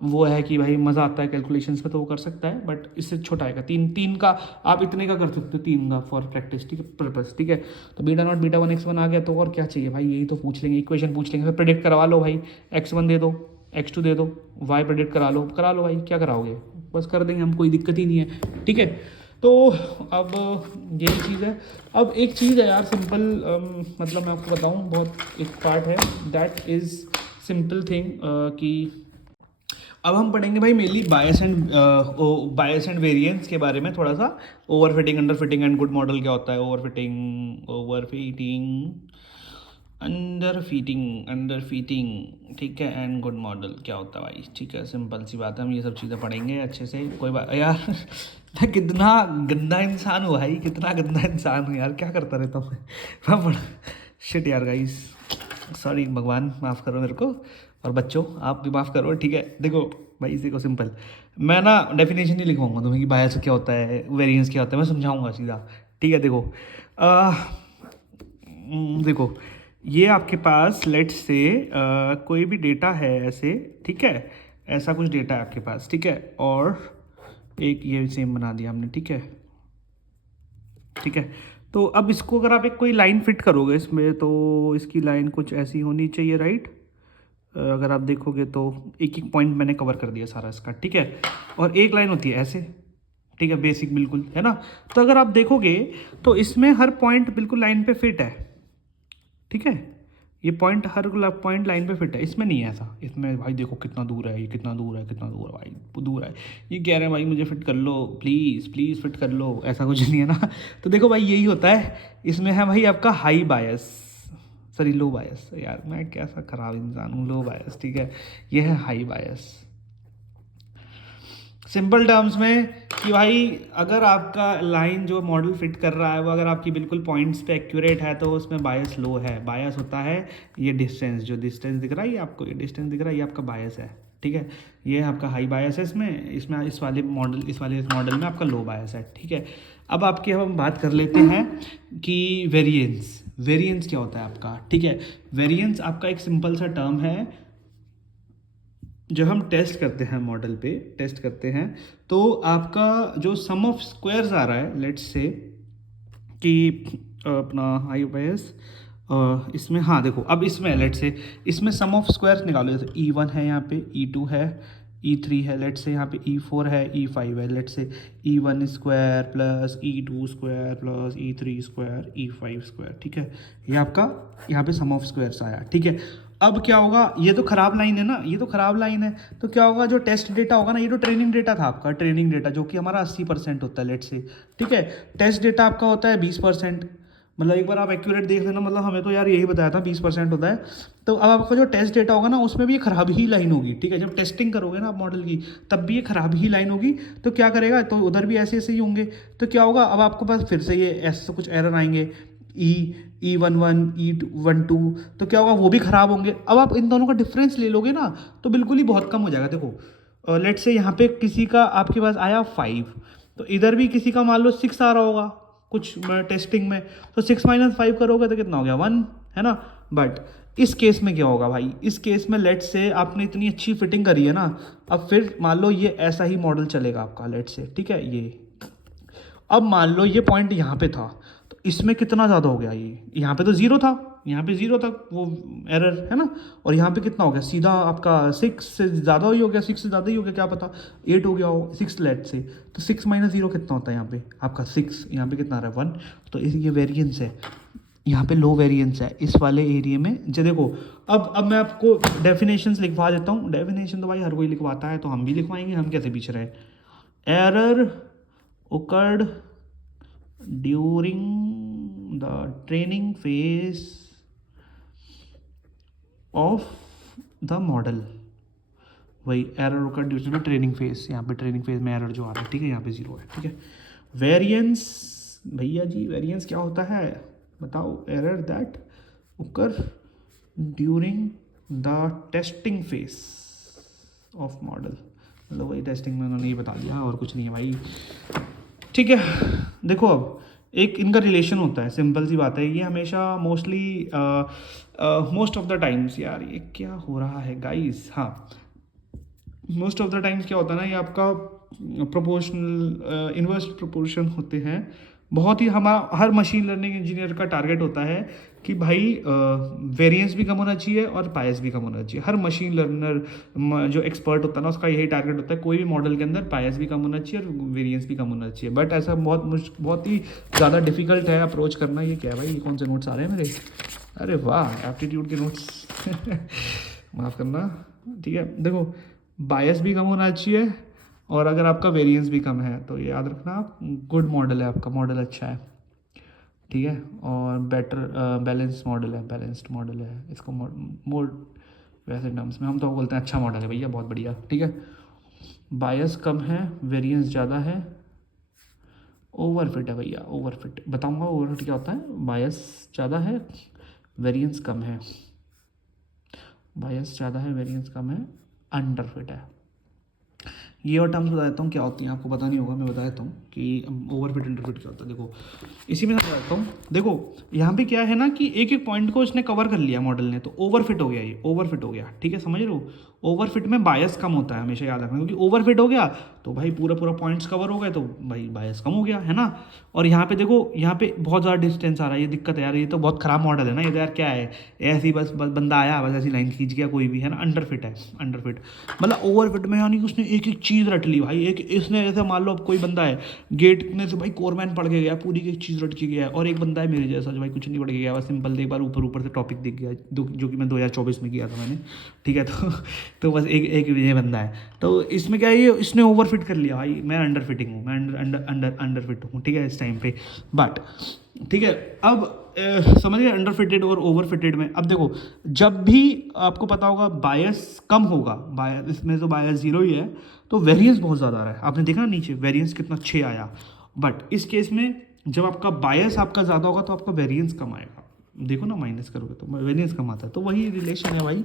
वो है कि भाई मज़ा आता है कैलकुलेशंस में, तो वो कर सकता है, बट इससे छोटा आएगा। तीन का आप इतने का कर सकते हो, 3 का फॉर प्रैक्टिस, ठीक है, पर्पस। ठीक है, तो beta naught beta one x one आ गया, तो और क्या चाहिए भाई, यही तो पूछ लेंगे, इक्वेशन पूछ लेंगे, फिर प्रेडिक्ट करवा लो भाई, एक्स वन दे दो, एक्स टू दे दो, वाई प्रेडिक्ट करा लो भाई, क्या कराओगे, बस कर देंगे हम, कोई दिक्कत ही नहीं है। ठीक है, तो अब यही चीज़ है। अब एक चीज़ है यार सिंपल, मतलब मैं आपको बताऊं, बहुत एक पार्ट है, दैट इज़ सिंपल थिंग कि अब हम पढ़ेंगे भाई मेनली बायस एंड वेरिएंस के बारे में थोड़ा सा, over fitting, under fitting and good model क्या होता है, अंडर फीटिंग, ठीक है, एंड गुड मॉडल क्या होता है भाई। ठीक है, सिंपल सी बात है, हम ये सब चीज़ें पढ़ेंगे अच्छे से। कोई बात यार मैं कितना गंदा इंसान हूँ भाई, कितना गंदा इंसान हूँ यार, क्या करता रहता हूँ मैं शिट यार गाइस, सॉरी, भगवान माफ़ करो मेरे को, और बच्चों आप भी माफ़ करो। ठीक है, देखो भाई, इसी को सिंपल, मैं ना डेफिनेशन नहीं लिखवाऊंगा तुम्हें कि बायस क्या होता है, वेरिएंस क्या होता है, मैं समझाऊंगा सीधा। ठीक है, देखो ये आपके पास लेट्स से कोई भी डेटा है ऐसे, ठीक है, ऐसा कुछ डेटा है आपके पास, ठीक है, और एक ये सेम बना दिया हमने। ठीक है, ठीक है, तो अब इसको अगर आप एक कोई लाइन फिट करोगे इसमें, तो इसकी लाइन कुछ ऐसी होनी चाहिए, राइट। अगर आप देखोगे तो एक एक पॉइंट मैंने कवर कर दिया सारा इसका, ठीक है, और एक लाइन होती है ऐसे, ठीक है, बेसिक बिल्कुल, है ना। तो अगर आप देखोगे तो इसमें हर पॉइंट बिल्कुल लाइन पे फिट है, ठीक है, ये पॉइंट हर पॉइंट लाइन पे फिट है, इसमें नहीं है ऐसा। इसमें भाई देखो कितना दूर है, ये कितना दूर है, कितना दूर है भाई, दूर है, ये कह रहे हैं भाई मुझे फिट कर लो, प्लीज़ फिट कर लो, ऐसा कुछ नहीं है ना। तो देखो भाई यही होता है, इसमें है भाई आपका हाई बायस, सॉरी लो बायस, यार मैं कैसा ख़राब इंसान हूँ, लो बायस, ठीक है, ये है हाई बायस। सिंपल टर्म्स में कि भाई अगर आपका लाइन जो मॉडल फिट कर रहा है वो अगर आपकी बिल्कुल पॉइंट्स पे एक्यूरेट है तो उसमें बायस लो है। बायस होता है ये डिस्टेंस, जो डिस्टेंस दिख रहा है, ये आपको ये डिस्टेंस दिख रहा है, ये आपका बायस है। ठीक है, ये आपका हाई बायस है, इसमें इस वाले मॉडल में आपका लो बायस है। ठीक है, अब हम बात कर लेते हैं कि वेरिएंस क्या होता है आपका। ठीक है, वेरिएंस आपका एक सिंपल सा टर्म है, जब हम टेस्ट करते हैं मॉडल पे टेस्ट करते हैं तो आपका जो सम ऑफ स्क्वायर्स आ रहा है, लेट्स से कि अपना हाई बायस इसमें, हाँ देखो अब इसमें लेट्स से इसमें सम ऑफ स्क्वायर्स निकालो, जैसे E1 है, यहाँ पे E2 है, E3 है, लेट से यहाँ पे E4 है, E5 है, लेट से E1 square plus E2 square plus E3 square E5 square, ठीक है। ये आपका यहाँ पे सम ऑफ स्क्वायर्स आया, ठीक है। अब क्या होगा, ये तो खराब लाइन है ना, ये तो खराब लाइन है, तो क्या होगा, जो टेस्ट डेटा होगा ना, ये तो ट्रेनिंग डेटा था आपका, ट्रेनिंग डेटा जो कि हमारा 80% होता है लेट से, ठीक है। टेस्ट डेटा आपका होता है 20%, मतलब एक बार आप एक्यूरेट देख लेना, मतलब हमें तो यार यही बताया था 20% होता है। तो अब आपका जो टेस्ट डेटा होगा ना, उसमें भी ये खराब ही लाइन होगी, ठीक है। जब टेस्टिंग करोगे ना आप मॉडल की, तब भी ये खराब ही लाइन होगी। तो क्या करेगा, तो उधर भी ऐसे ऐसे ही होंगे। तो क्या होगा, अब आपको पास फिर से ये ऐसे कुछ एरर आएंगे, E11 E12, तो क्या होगा, वो भी खराब होंगे। अब आप इन दोनों का डिफरेंस ले लोगे ना, तो बिल्कुल ही बहुत कम हो जाएगा। देखो लेट से यहाँ पे किसी का आपके पास आया 5, तो इधर भी किसी का मान लो 6 आ रहा होगा कुछ टेस्टिंग में, तो 6 - 5 करोगे तो कितना हो गया, 1, है ना। बट इस केस में क्या होगा भाई, इस केस में लेट से आपने इतनी अच्छी फिटिंग करी है ना, अब फिर मान लो ये ऐसा ही मॉडल चलेगा आपका लेट से, ठीक है। ये अब मान लो ये पॉइंट यहाँ पे था, तो इसमें कितना ज़्यादा हो गया, ये यहाँ पे तो ज़ीरो था, यहाँ पे ज़ीरो था वो एरर, है ना। और यहाँ पे कितना हो गया, सीधा आपका 6 से ज़्यादा ही हो गया, 6 से ज़्यादा ही हो गया, क्या पता 8 हो गया हो, 6 लेट से। तो 6 - 0 कितना होता है यहाँ पे आपका 6, यहाँ पे कितना आ रहा है 1। तो ये वेरिएंस है, यहाँ पे लो वेरिएंस है इस वाले एरिया में। जो देखो अब मैं आपको डेफिनेशंस लिखवा देता हूँ। डेफिनेशन तो भाई हर कोई लिखवाता है, तो हम भी लिखवाएंगे, हम कैसे पीछे रहे। Error occurred during the training phase of the model। वही error occurred during the training phase, यहाँ पे ट्रेनिंग फेज में एरर जो आ रहा है, ठीक है, यहाँ पे 0 है, ठीक है। वेरिएंस, भैया जी वेरिएंस क्या होता है बताओ। Error that occur during the testing phase of model, मतलब वही टेस्टिंग में उन्होंने ये बता दिया, और कुछ नहीं है भाई, ठीक है। देखो अब एक इनका रिलेशन होता है, सिंपल सी बात है, ये हमेशा mostly most of the times, यार ये क्या हो रहा है गाइस, हाँ मोस्ट ऑफ द टाइम्स क्या होता है ना, ये आपका प्रोपोर्शनल इन्वर्स प्रोपोर्शन होते हैं। बहुत ही हमारा हर मशीन लर्निंग इंजीनियर का टारगेट होता है कि भाई वेरिएंस भी कम होना चाहिए और बायस भी कम होना चाहिए। हर मशीन लर्नर जो एक्सपर्ट होता है ना, उसका यही टारगेट होता है, कोई भी मॉडल के अंदर बायस भी कम होना चाहिए और वेरिएंस भी कम होना चाहिए। बट ऐसा बहुत ही ज़्यादा डिफिकल्ट है अप्रोच करना। ये क्या है भाई, ये कौन से नोट्स आ रहे हैं मेरे, अरे वाह एप्टीट्यूड के नोट्स माफ़ करना, ठीक है। देखो बायस भी कम होना चाहिए, और अगर आपका वेरिएंस भी कम है तो ये याद रखना आप, गुड मॉडल है आपका, मॉडल अच्छा है, ठीक है। और बेटर बैलेंस मॉडल है, बैलेंस्ड मॉडल है, इसको मोर वैसे टर्म्स में हम तो बोलते हैं अच्छा मॉडल है भैया, बहुत बढ़िया, ठीक है। बायस कम है, वेरिएंस ज़्यादा है, ओवरफिट है भैया, ओवरफिट बताऊंगा ओवरफिट क्या होता है। बायस ज़्यादा है, वेरिएंस कम है, बायस ज़्यादा है, वेरिएंस कम है, अंडरफिट है। ये और टर्म्स बता देता हूँ क्या होती हैं, आपको पता नहीं होगा, मैं बता देता हूँ कि ओवरफिट अंडरफिट क्या होता है। देखो इसी में बता देता हूँ। देखो यहाँ पे क्या है ना कि एक एक पॉइंट को इसने कवर कर लिया मॉडल ने, तो ओवरफिट हो गया, ये ओवरफिट हो गया, ठीक है, समझ रहे हो। ओवरफिट में बायस कम होता है, हमेशा याद रखना, क्योंकि ओवरफिट हो गया तो भाई पूरा पूरा पॉइंट्स कवर हो गए, तो भाई बायस कम हो गया, है ना। और यहाँ पे देखो, यहाँ पे बहुत ज़्यादा डिस्टेंस आ रहा है, ये दिक्कत है यार, ये तो बहुत ख़राब मॉडल है ना, ये तो यार क्या है, ऐसे ही बस बंदा आया बस ऐसी लाइन खींच गया कोई भी, है ना। अंडरफिट है, अंडरफिट मतलब ओवरफिट में यानी कि उसने एक एक चीज़ रट ली भाई। एक इसने जैसे मान लो अब कोई बंदा है गेट में से भाई कोरमैन पढ़ के गया, पूरी की एक चीज़ रट के गया है, और एक बंदा है मेरे जैसा जो भाई कुछ नहीं पढ़ के गया, बस सिंपल एक बार ऊपर ऊपर से टॉपिक दिख गया, जो कि मैं 2024 में किया था मैंने, ठीक है। तो बस एक ये बंदा है, तो इसमें क्या है, ये इसने ओवरफिट कर लिया भाई, मैं अंडर फिटिंग हूँ, मैं अंडर फिट हूँ, ठीक है, इस टाइम पे। बट ठीक है, अब समझिए अंडर फिटेड और ओवर फिटेड में। अब देखो जब भी आपको पता होगा बायस कम होगा, बायस इसमें तो बायस 0 ही है, तो वेरिएंस बहुत ज़्यादा आ रहा है, आपने देखा ना नीचे वेरिएंस कितना 6 आया। बट इस केस में जब आपका बायस आपका ज़्यादा होगा तो आपका वेरिएंस कम आएगा, देखो ना माइनस करोगे तो वेरिएंस कम आता है, तो वही रिलेशन है भाई।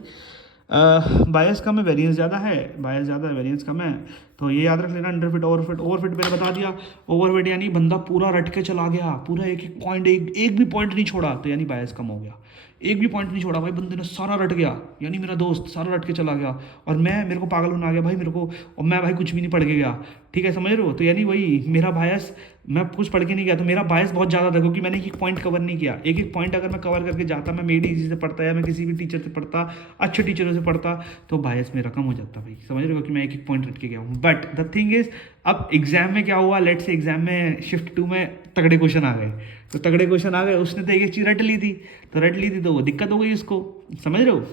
बायस कम है, वेरिएंस ज़्यादा है, बायस ज़्यादा है, वेरिएंस कम है, तो ये याद रख लेना। अंडरफिट ओवरफिट, ओवरफिट मैंने बता दिया, ओवरफिट यानी बंदा पूरा रट के चला गया, पूरा एक एक पॉइंट, एक भी पॉइंट नहीं छोड़ा, तो यानी बायस कम हो गया। एक भी पॉइंट नहीं छोड़ा भाई, बंदे ने सारा रट गया, यानी मेरा दोस्त सारा रट के चला गया, और मेरे को पागल होना आ गया भाई मेरे को, और मैं भाई कुछ भी नहीं पढ़ के गया, ठीक है, समझ रहे हो। तो यानी वही मेरा बायस, मैं कुछ पढ़ के नहीं गया तो मेरा बायस बहुत ज़्यादा था, क्योंकि मैंने एक पॉइंट कवर नहीं किया। एक एक पॉइंट अगर मैं कवर करके जाता, मैं मेडी इजी से पढ़ता या मैं किसी भी टीचर से पढ़ता, अच्छे टीचरों से पढ़ता, तो बायस मेरा कम हो जाता भाई, समझ रहे हो, कि मैं एक एक पॉइंट रट के गया हूँ। बट द थिंग इज, अब एग्जाम में क्या हुआ, लेट से एग्जाम में शिफ्ट 2 में तगड़े क्वेश्चन आ गए, तो तगड़े क्वेश्चन आ गए, उसने तो एक एक चीज़ रट ली थी, तो वो दिक्कत हो गई उसको, समझ रहे हो,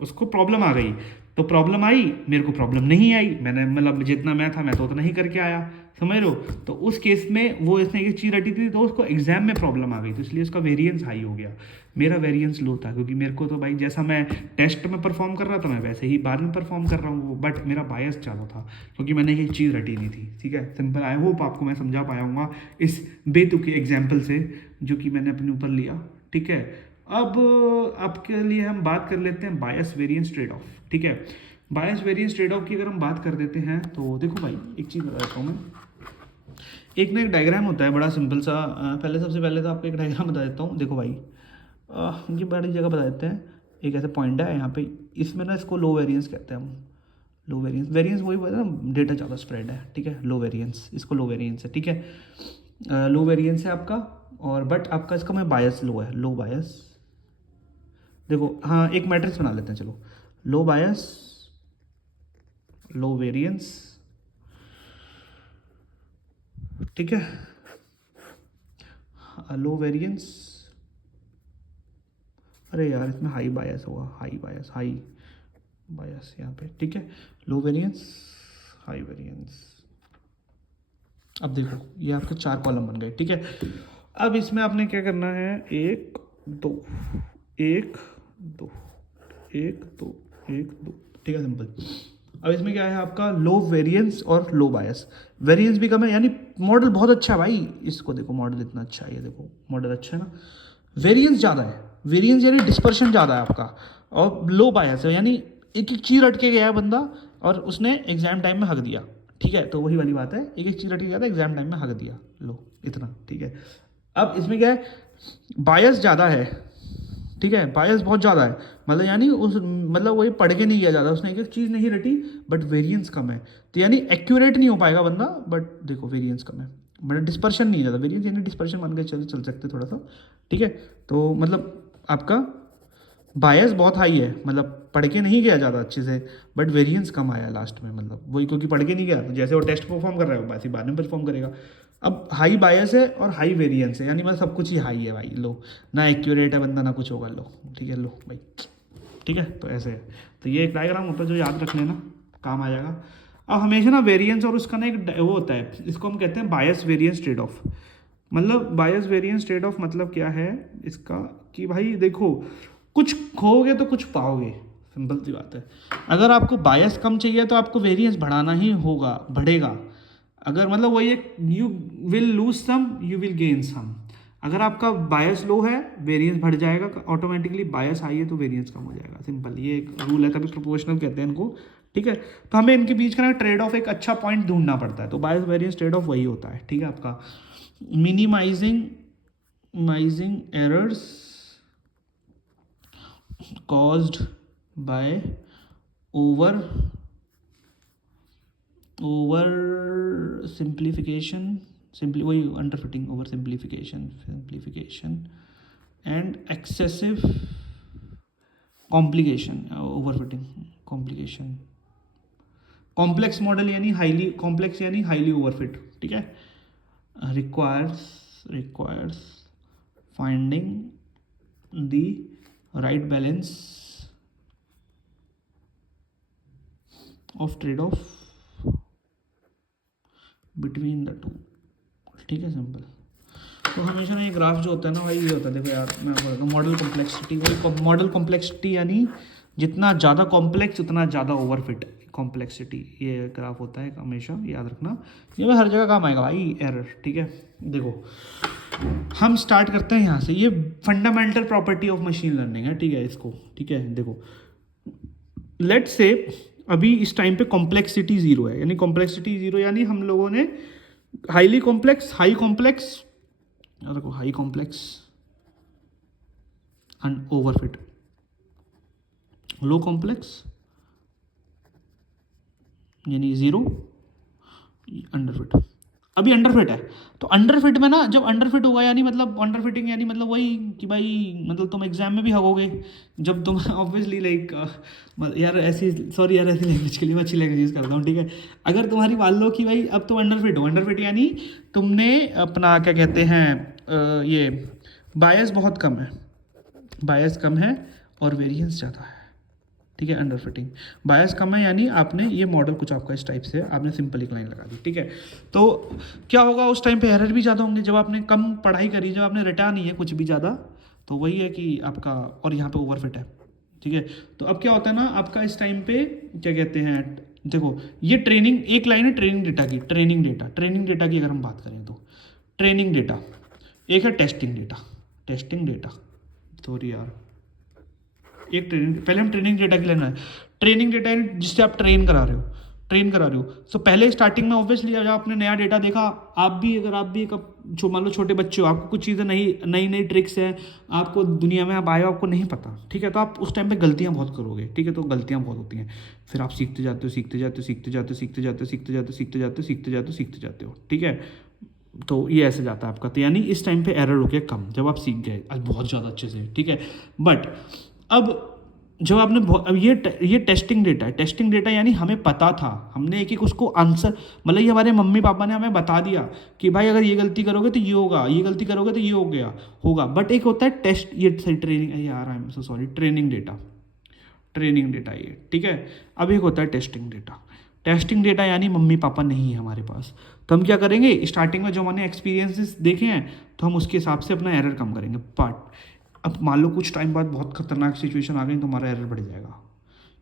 उसको प्रॉब्लम आ गई। तो प्रॉब्लम आई, मेरे को प्रॉब्लम नहीं आई, मैंने मतलब जितना मैं था मैं तो उतना ही करके आया, समझ रहे हो। तो उस केस में वो इसने एक चीज़ रटी थी, तो उसको एग्जाम में प्रॉब्लम आ गई, तो इसलिए उसका वेरिएंस हाई हो गया, मेरा वेरिएंस लो था, क्योंकि मेरे को तो भाई जैसा मैं टेस्ट में परफॉर्म कर रहा था मैं वैसे ही बाद में परफॉर्म कर रहा हूँ, बट मेरा बायस ज़्यादा था, क्योंकि मैंने ये चीज़ रटी नहीं थी, ठीक है, सिंपल। आई होप आपको मैं समझा पाया हूँ इस बेतुकी एग्जाम्पल से जो कि मैंने अपने ऊपर लिया, ठीक है। अब आपके लिए हम बात कर लेते हैं बायस वेरिएंस ट्रेड ऑफ, ठीक है। बायस वेरिएंस ट्रेड ऑफ की अगर हम बात कर देते हैं तो देखो भाई, एक चीज़ बताता हूँ मैं, एक ना एक डायग्राम होता है बड़ा सिंपल सा। सबसे पहले तो आपको एक डायग्राम बता देता हूँ, देखो भाई, ये बड़ी जगह बता देते हैं। एक ऐसा पॉइंट है यहाँ पे, इसमें ना इसको लो वेरिएंस कहते हैं हम, लो वेरिएंस, वेरिएंस वही बोलते हैं ना, डेटा ज़्यादा स्प्रेड है, ठीक है, लो वेरिएंस, इसको लो वेरिएंस है, ठीक है, लो वेरिएंस है आपका, और बट आपका इसका में बायस लो है, लो बायस। देखो हाँ, एक मैट्रिक्स बना लेते हैं, चलो, लो बायस, लो वेरिएंस, ठीक है, लो वेरिएंस, अरे यार इसमें हाई बायस होगा, हाई बायस, हाई बायस यहाँ पे, ठीक है, लो वेरिएंस, हाई वेरिएंस। अब देखो ये आपके 4 कॉलम बन गए, ठीक है। अब इसमें आपने क्या करना है, 1 2 1 2 1 2 1 2, ठीक है, सिंपल। अब इसमें क्या है आपका, लो वेरिएंस और लो बायस, वेरिएंस भी कम है, यानी मॉडल बहुत अच्छा है भाई, इसको देखो मॉडल इतना अच्छा है, ये देखो मॉडल अच्छा है ना, वेरिएंस ज़्यादा है, वेरिएंस यानी डिस्पर्शन ज़्यादा है आपका, और लो बायस है, यानी एक एक चीज़ रट के गया है बंदा और उसने एग्जाम टाइम में हक दिया, ठीक है। तो वही वाली बात है, एक एक चीज़ रट के गया था, एग्जाम टाइम में हक दिया, लो इतना, ठीक है। अब इसमें क्या है, बायस ज़्यादा है, ठीक है, बायस बहुत ज़्यादा है, मतलब यानी उस मतलब वही पढ़ के नहीं किया जाता, उसने एक एक चीज़ नहीं रटी, बट वेरिएंस कम है, तो यानी एक्यूरेट नहीं हो पाएगा बंदा, बट देखो वेरिएंस कम है, मतलब डिस्पर्शन नहीं ज़्यादा, वेरिएंस यानी डिस्पर्शन मान के चल सकते थोड़ा सा, ठीक है। तो मतलब आपका बायस बहुत हाई है, मतलब पढ़ के नहीं गया ज़्यादा अच्छे से, बट वेरिएंस कम आया लास्ट में, मतलब वही, क्योंकि पढ़ के नहीं गया, तो जैसे वो टेस्ट परफॉर्म कर रहा है वैसे बाद में परफॉर्म करेगा। अब हाई बायस है और हाई वेरिएंस है, यानी मतलब सब कुछ ही हाई है भाई, लो ना एक्यूरेट है बंदा ना कुछ होगा, लो ठीक है, लो भाई, ठीक है। तो ऐसे है, तो ये एक डायग्राम होता है जो याद रख लेना, काम आ जाएगा। अब हमेशा ना वेरिएंस और उसका ना एक वो होता है, इसको हम कहते हैं बायस वेरिएंस ट्रेड ऑफ। मतलब बायस वेरिएंस ट्रेड ऑफ मतलब क्या है इसका, कि भाई देखो कुछ खोओगे तो कुछ पाओगे, सिंपल सी बात है। अगर आपको बायस कम चाहिए तो आपको वेरिएंस बढ़ाना ही होगा, बढ़ेगा। अगर मतलब वही एक, you will lose some you will gain some. अगर आपका बायस लो है वेरिएंस बढ़ जाएगा ऑटोमेटिकली, बायस हाई है तो वेरिएंस कम हो जाएगा, सिंपल, ये एक रूल है, तभी प्रोपोर्शनल कहते हैं इनको, ठीक है। तो हमें इनके बीच का ना ट्रेड ऑफ एक अच्छा पॉइंट ढूंढना पड़ता है, तो बायस वेरिएंस ट्रेड ऑफ वही होता है, ठीक है। आपका minimising errors caused by over simplification, वही underfitting, over simplification and excessive complication, overfitting complication, complex model यानी हाईली कॉम्प्लेक्स यानी हाईली ओवरफिट, ठीक है। Requires finding the right balance of trade off between the two, ठीक है, simple. तो हमेशा ना ये ग्राफ जो होता है ना भाई, ये होता है, देखो यार मैं बोल रहा हूँ मॉडल कॉम्प्लेक्सिटी, वही मॉडल कॉम्प्लेक्सिटी यानी जितना ज़्यादा कॉम्प्लेक्स उतना ज़्यादा ओवरफिट कॉम्प्लेक्सिटी, ये ग्राफ होता है हमेशा, याद रखना, ये हर जगह काम आएगा भाई, एरर, ठीक है। देखो हम स्टार्ट करते हैं यहाँ से, ये fundamental property of machine learning है, ठीक है, इसको, ठीक है। देखो लेट से अभी इस टाइम पे कॉम्प्लेक्सिटी 0 है, यानी कॉम्प्लेक्सिटी 0 यानी हम लोगों ने हाईली कॉम्प्लेक्स, हाई कॉम्प्लेक्स, देखो हाई ओवरफिट, लो कॉम्प्लेक्स यानी 0, अंडरफिट। अभी अंडरफिट है, तो अंडरफिट में ना, जब अंडरफिट होगा यानी मतलब अंडरफिटिंग यानी मतलब वही कि भाई मतलब तुम एग्जाम में भी हगोगे जब तुम ऑब्वियसली लाइक यार ऐसी, सॉरी यार ऐसी लैंग्वेज के लिए मैं अच्छी लैंग्वेज यूज़ करता हूँ, ठीक है। अगर तुम्हारी मान लो कि भाई अब तुम अंडरफिट हो, अंडरफिट यानी तुमने अपना क्या कहते हैं ये बायस बहुत कम है, बायस कम है और वेरिएंस ज़्यादा है, ठीक है। अंडर फिटिंग, बायस कम है यानी आपने ये मॉडल कुछ आपका इस टाइप से है, आपने सिंपल एक लाइन लगा दी, ठीक है। तो क्या होगा उस टाइम पे एरर भी ज़्यादा होंगे, जब आपने कम पढ़ाई करी, जब आपने रटा नहीं है कुछ भी ज़्यादा, तो वही है कि आपका, और यहाँ पे ओवरफिट है, ठीक है। तो अब क्या होता है ना आपका इस टाइम पे क्या कहते हैं, देखो ये ट्रेनिंग, एक लाइन है ट्रेनिंग डेटा की, ट्रेनिंग डेटा की अगर हम बात करें तो ट्रेनिंग डेटा, एक है testing data, testing data, sorry यार, एक ट्रेनिंग, पहले हम ट्रेनिंग डेटा की लेना है। ट्रेनिंग डेटा है जिससे आप ट्रेन करा रहे हो। सो पहले स्टार्टिंग में ऑब्वियसली जब आपने नया डेटा देखा, आप भी अगर आप भी एक जो मान लो छोटे बच्चे हो, आपको कुछ चीज़ें नई ट्रिक्स हैं, आपको दुनिया में आप आए हो, आपको नहीं पता, ठीक है। तो आप उस टाइम पे गलतियाँ बहुत करोगे, ठीक है। तो गलतियाँ बहुत होती हैं, फिर आप सीखते जाते हो, ठीक है। तो ये ऐसे जाता है आपका, तो यानी इस टाइम पे एरर हो गया कम, जब आप सीख गए आज बहुत ज़्यादा अच्छे से, ठीक है। बट अब जब आपने अब ये टेस्टिंग डेटा है, टेस्टिंग डेटा यानी हमें पता था, हमने एक उसको आंसर, मतलब ये हमारे मम्मी पापा ने हमें बता दिया कि भाई अगर ये गलती करोगे तो ये होगा, ये गलती करोगे तो ये होगा। बट एक होता है टेस्ट, ये ट्रेनिंग, यार I am so sorry, training data ये, ठीक है। अब एक होता है टेस्टिंग डेटा यानी मम्मी पापा नहीं है हमारे पास, तो हम क्या करेंगे, स्टार्टिंग में जो हमने एक्सपीरियंसेस देखे हैं तो हम उसके हिसाब से अपना एरर कम करेंगे। बट अब मान लो कुछ टाइम बाद बहुत खतरनाक सिचुएशन आ गई तो हमारा एरर बढ़ जाएगा,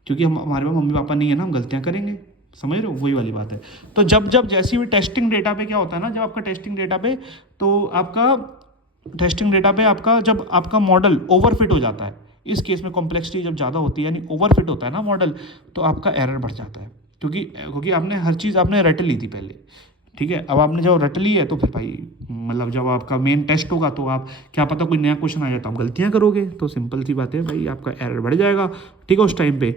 क्योंकि हमारे पास मम्मी पापा नहीं है ना, हम गलतियाँ करेंगे, समझ रहे हो, वही वाली बात है। तो जब जैसी भी टेस्टिंग डेटा पे क्या होता है ना, जब आपका टेस्टिंग डेटा पे, तो आपका टेस्टिंग डेटा पे आपका जब आपका मॉडल ओवरफिट हो जाता है, इस केस में कॉम्प्लेक्सिटी जब ज़्यादा होती है यानी ओवरफिट होता है ना मॉडल, तो आपका एरर बढ़ जाता है, क्योंकि आपने हर चीज़ आपने रट ली थी पहले, ठीक है। अब आपने जब रट ली है तो फिर भाई मतलब जब आपका मेन टेस्ट होगा तो आप क्या पता कोई नया क्वेश्चन आ जाए तो आप गलतियाँ करोगे, तो सिंपल सी बात है भाई, आपका एरर बढ़ जाएगा, ठीक है, उस टाइम पे।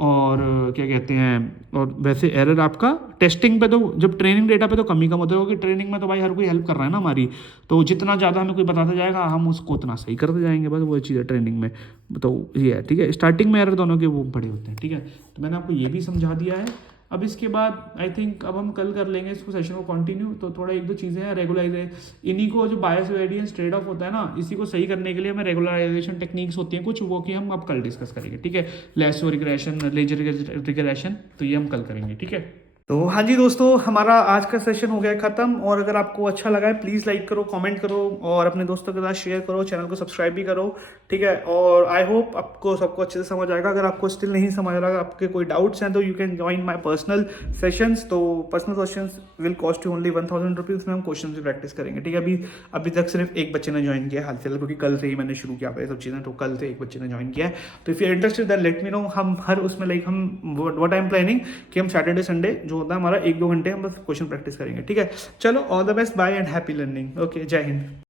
और क्या कहते हैं, और वैसे एरर आपका टेस्टिंग पे, तो जब ट्रेनिंग डेटा पे तो कम ही कम होता है, क्योंकि ट्रेनिंग में तो भाई हर कोई हेल्प कर रहा है ना हमारी, तो जितना ज़्यादा हमें कोई बताता जाएगा हम उसको उतना सही करते जाएंगे, बस वो चीज़ है ट्रेनिंग में। तो ये है, ठीक है। स्टार्टिंग में एरर दोनों के वो बड़े होते हैं, ठीक है। तो मैंने आपको ये भी समझा दिया है। अब इसके बाद आई थिंक अब हम कल कर लेंगे इसको, सेशन को कंटिन्यू। तो थोड़ा एक दो चीज़ें हैं रेगुलराइज, इन्हीं को जो बायस वेरिएंस ट्रेड ऑफ होता है ना, इसी को सही करने के लिए हमें रेगुलराइजेशन टेक्निक्स होती हैं कुछ, वो कि हम अब कल डिस्कस करेंगे, ठीक है। लेसो रिग्रेशन, लेजर रिग्रेशन, तो ये हम कल करेंगे, ठीक है। तो हाँ जी दोस्तों, हमारा आज का सेशन हो गया ख़त्म, और अगर आपको अच्छा लगा है प्लीज़ लाइक करो, कमेंट करो, और अपने दोस्तों के साथ शेयर करो, चैनल को सब्सक्राइब भी करो, ठीक है। और आई होप आपको सबको अच्छे से समझ आएगा। अगर आपको स्टिल नहीं समझ रहा, आपके कोई डाउट्स हैं, तो you can join my personal sessions. तो personal sessions will cost you only 1000 rupees, उसमें हम क्वेश्चन भी प्रैक्टिस करेंगे, ठीक है। अभी तक सिर्फ एक बच्चे ने ज्वाइन किया हाल फिलहाल, क्योंकि कल से ही मैंने शुरू किया ये सब चीज़ें, तो कल से एक बच्चे ने ज्वाइन किया है। तो if you interested then let me know. हम हर उसमें लाइक हम व्हाट आई एम प्लानिंग कि हम सैटरडे संडे जो होता है हमारा 1-2 घंटे हम बस क्वेश्चन प्रैक्टिस करेंगे, ठीक है। चलो, all the best, bye and happy learning. Okay, जय हिंद।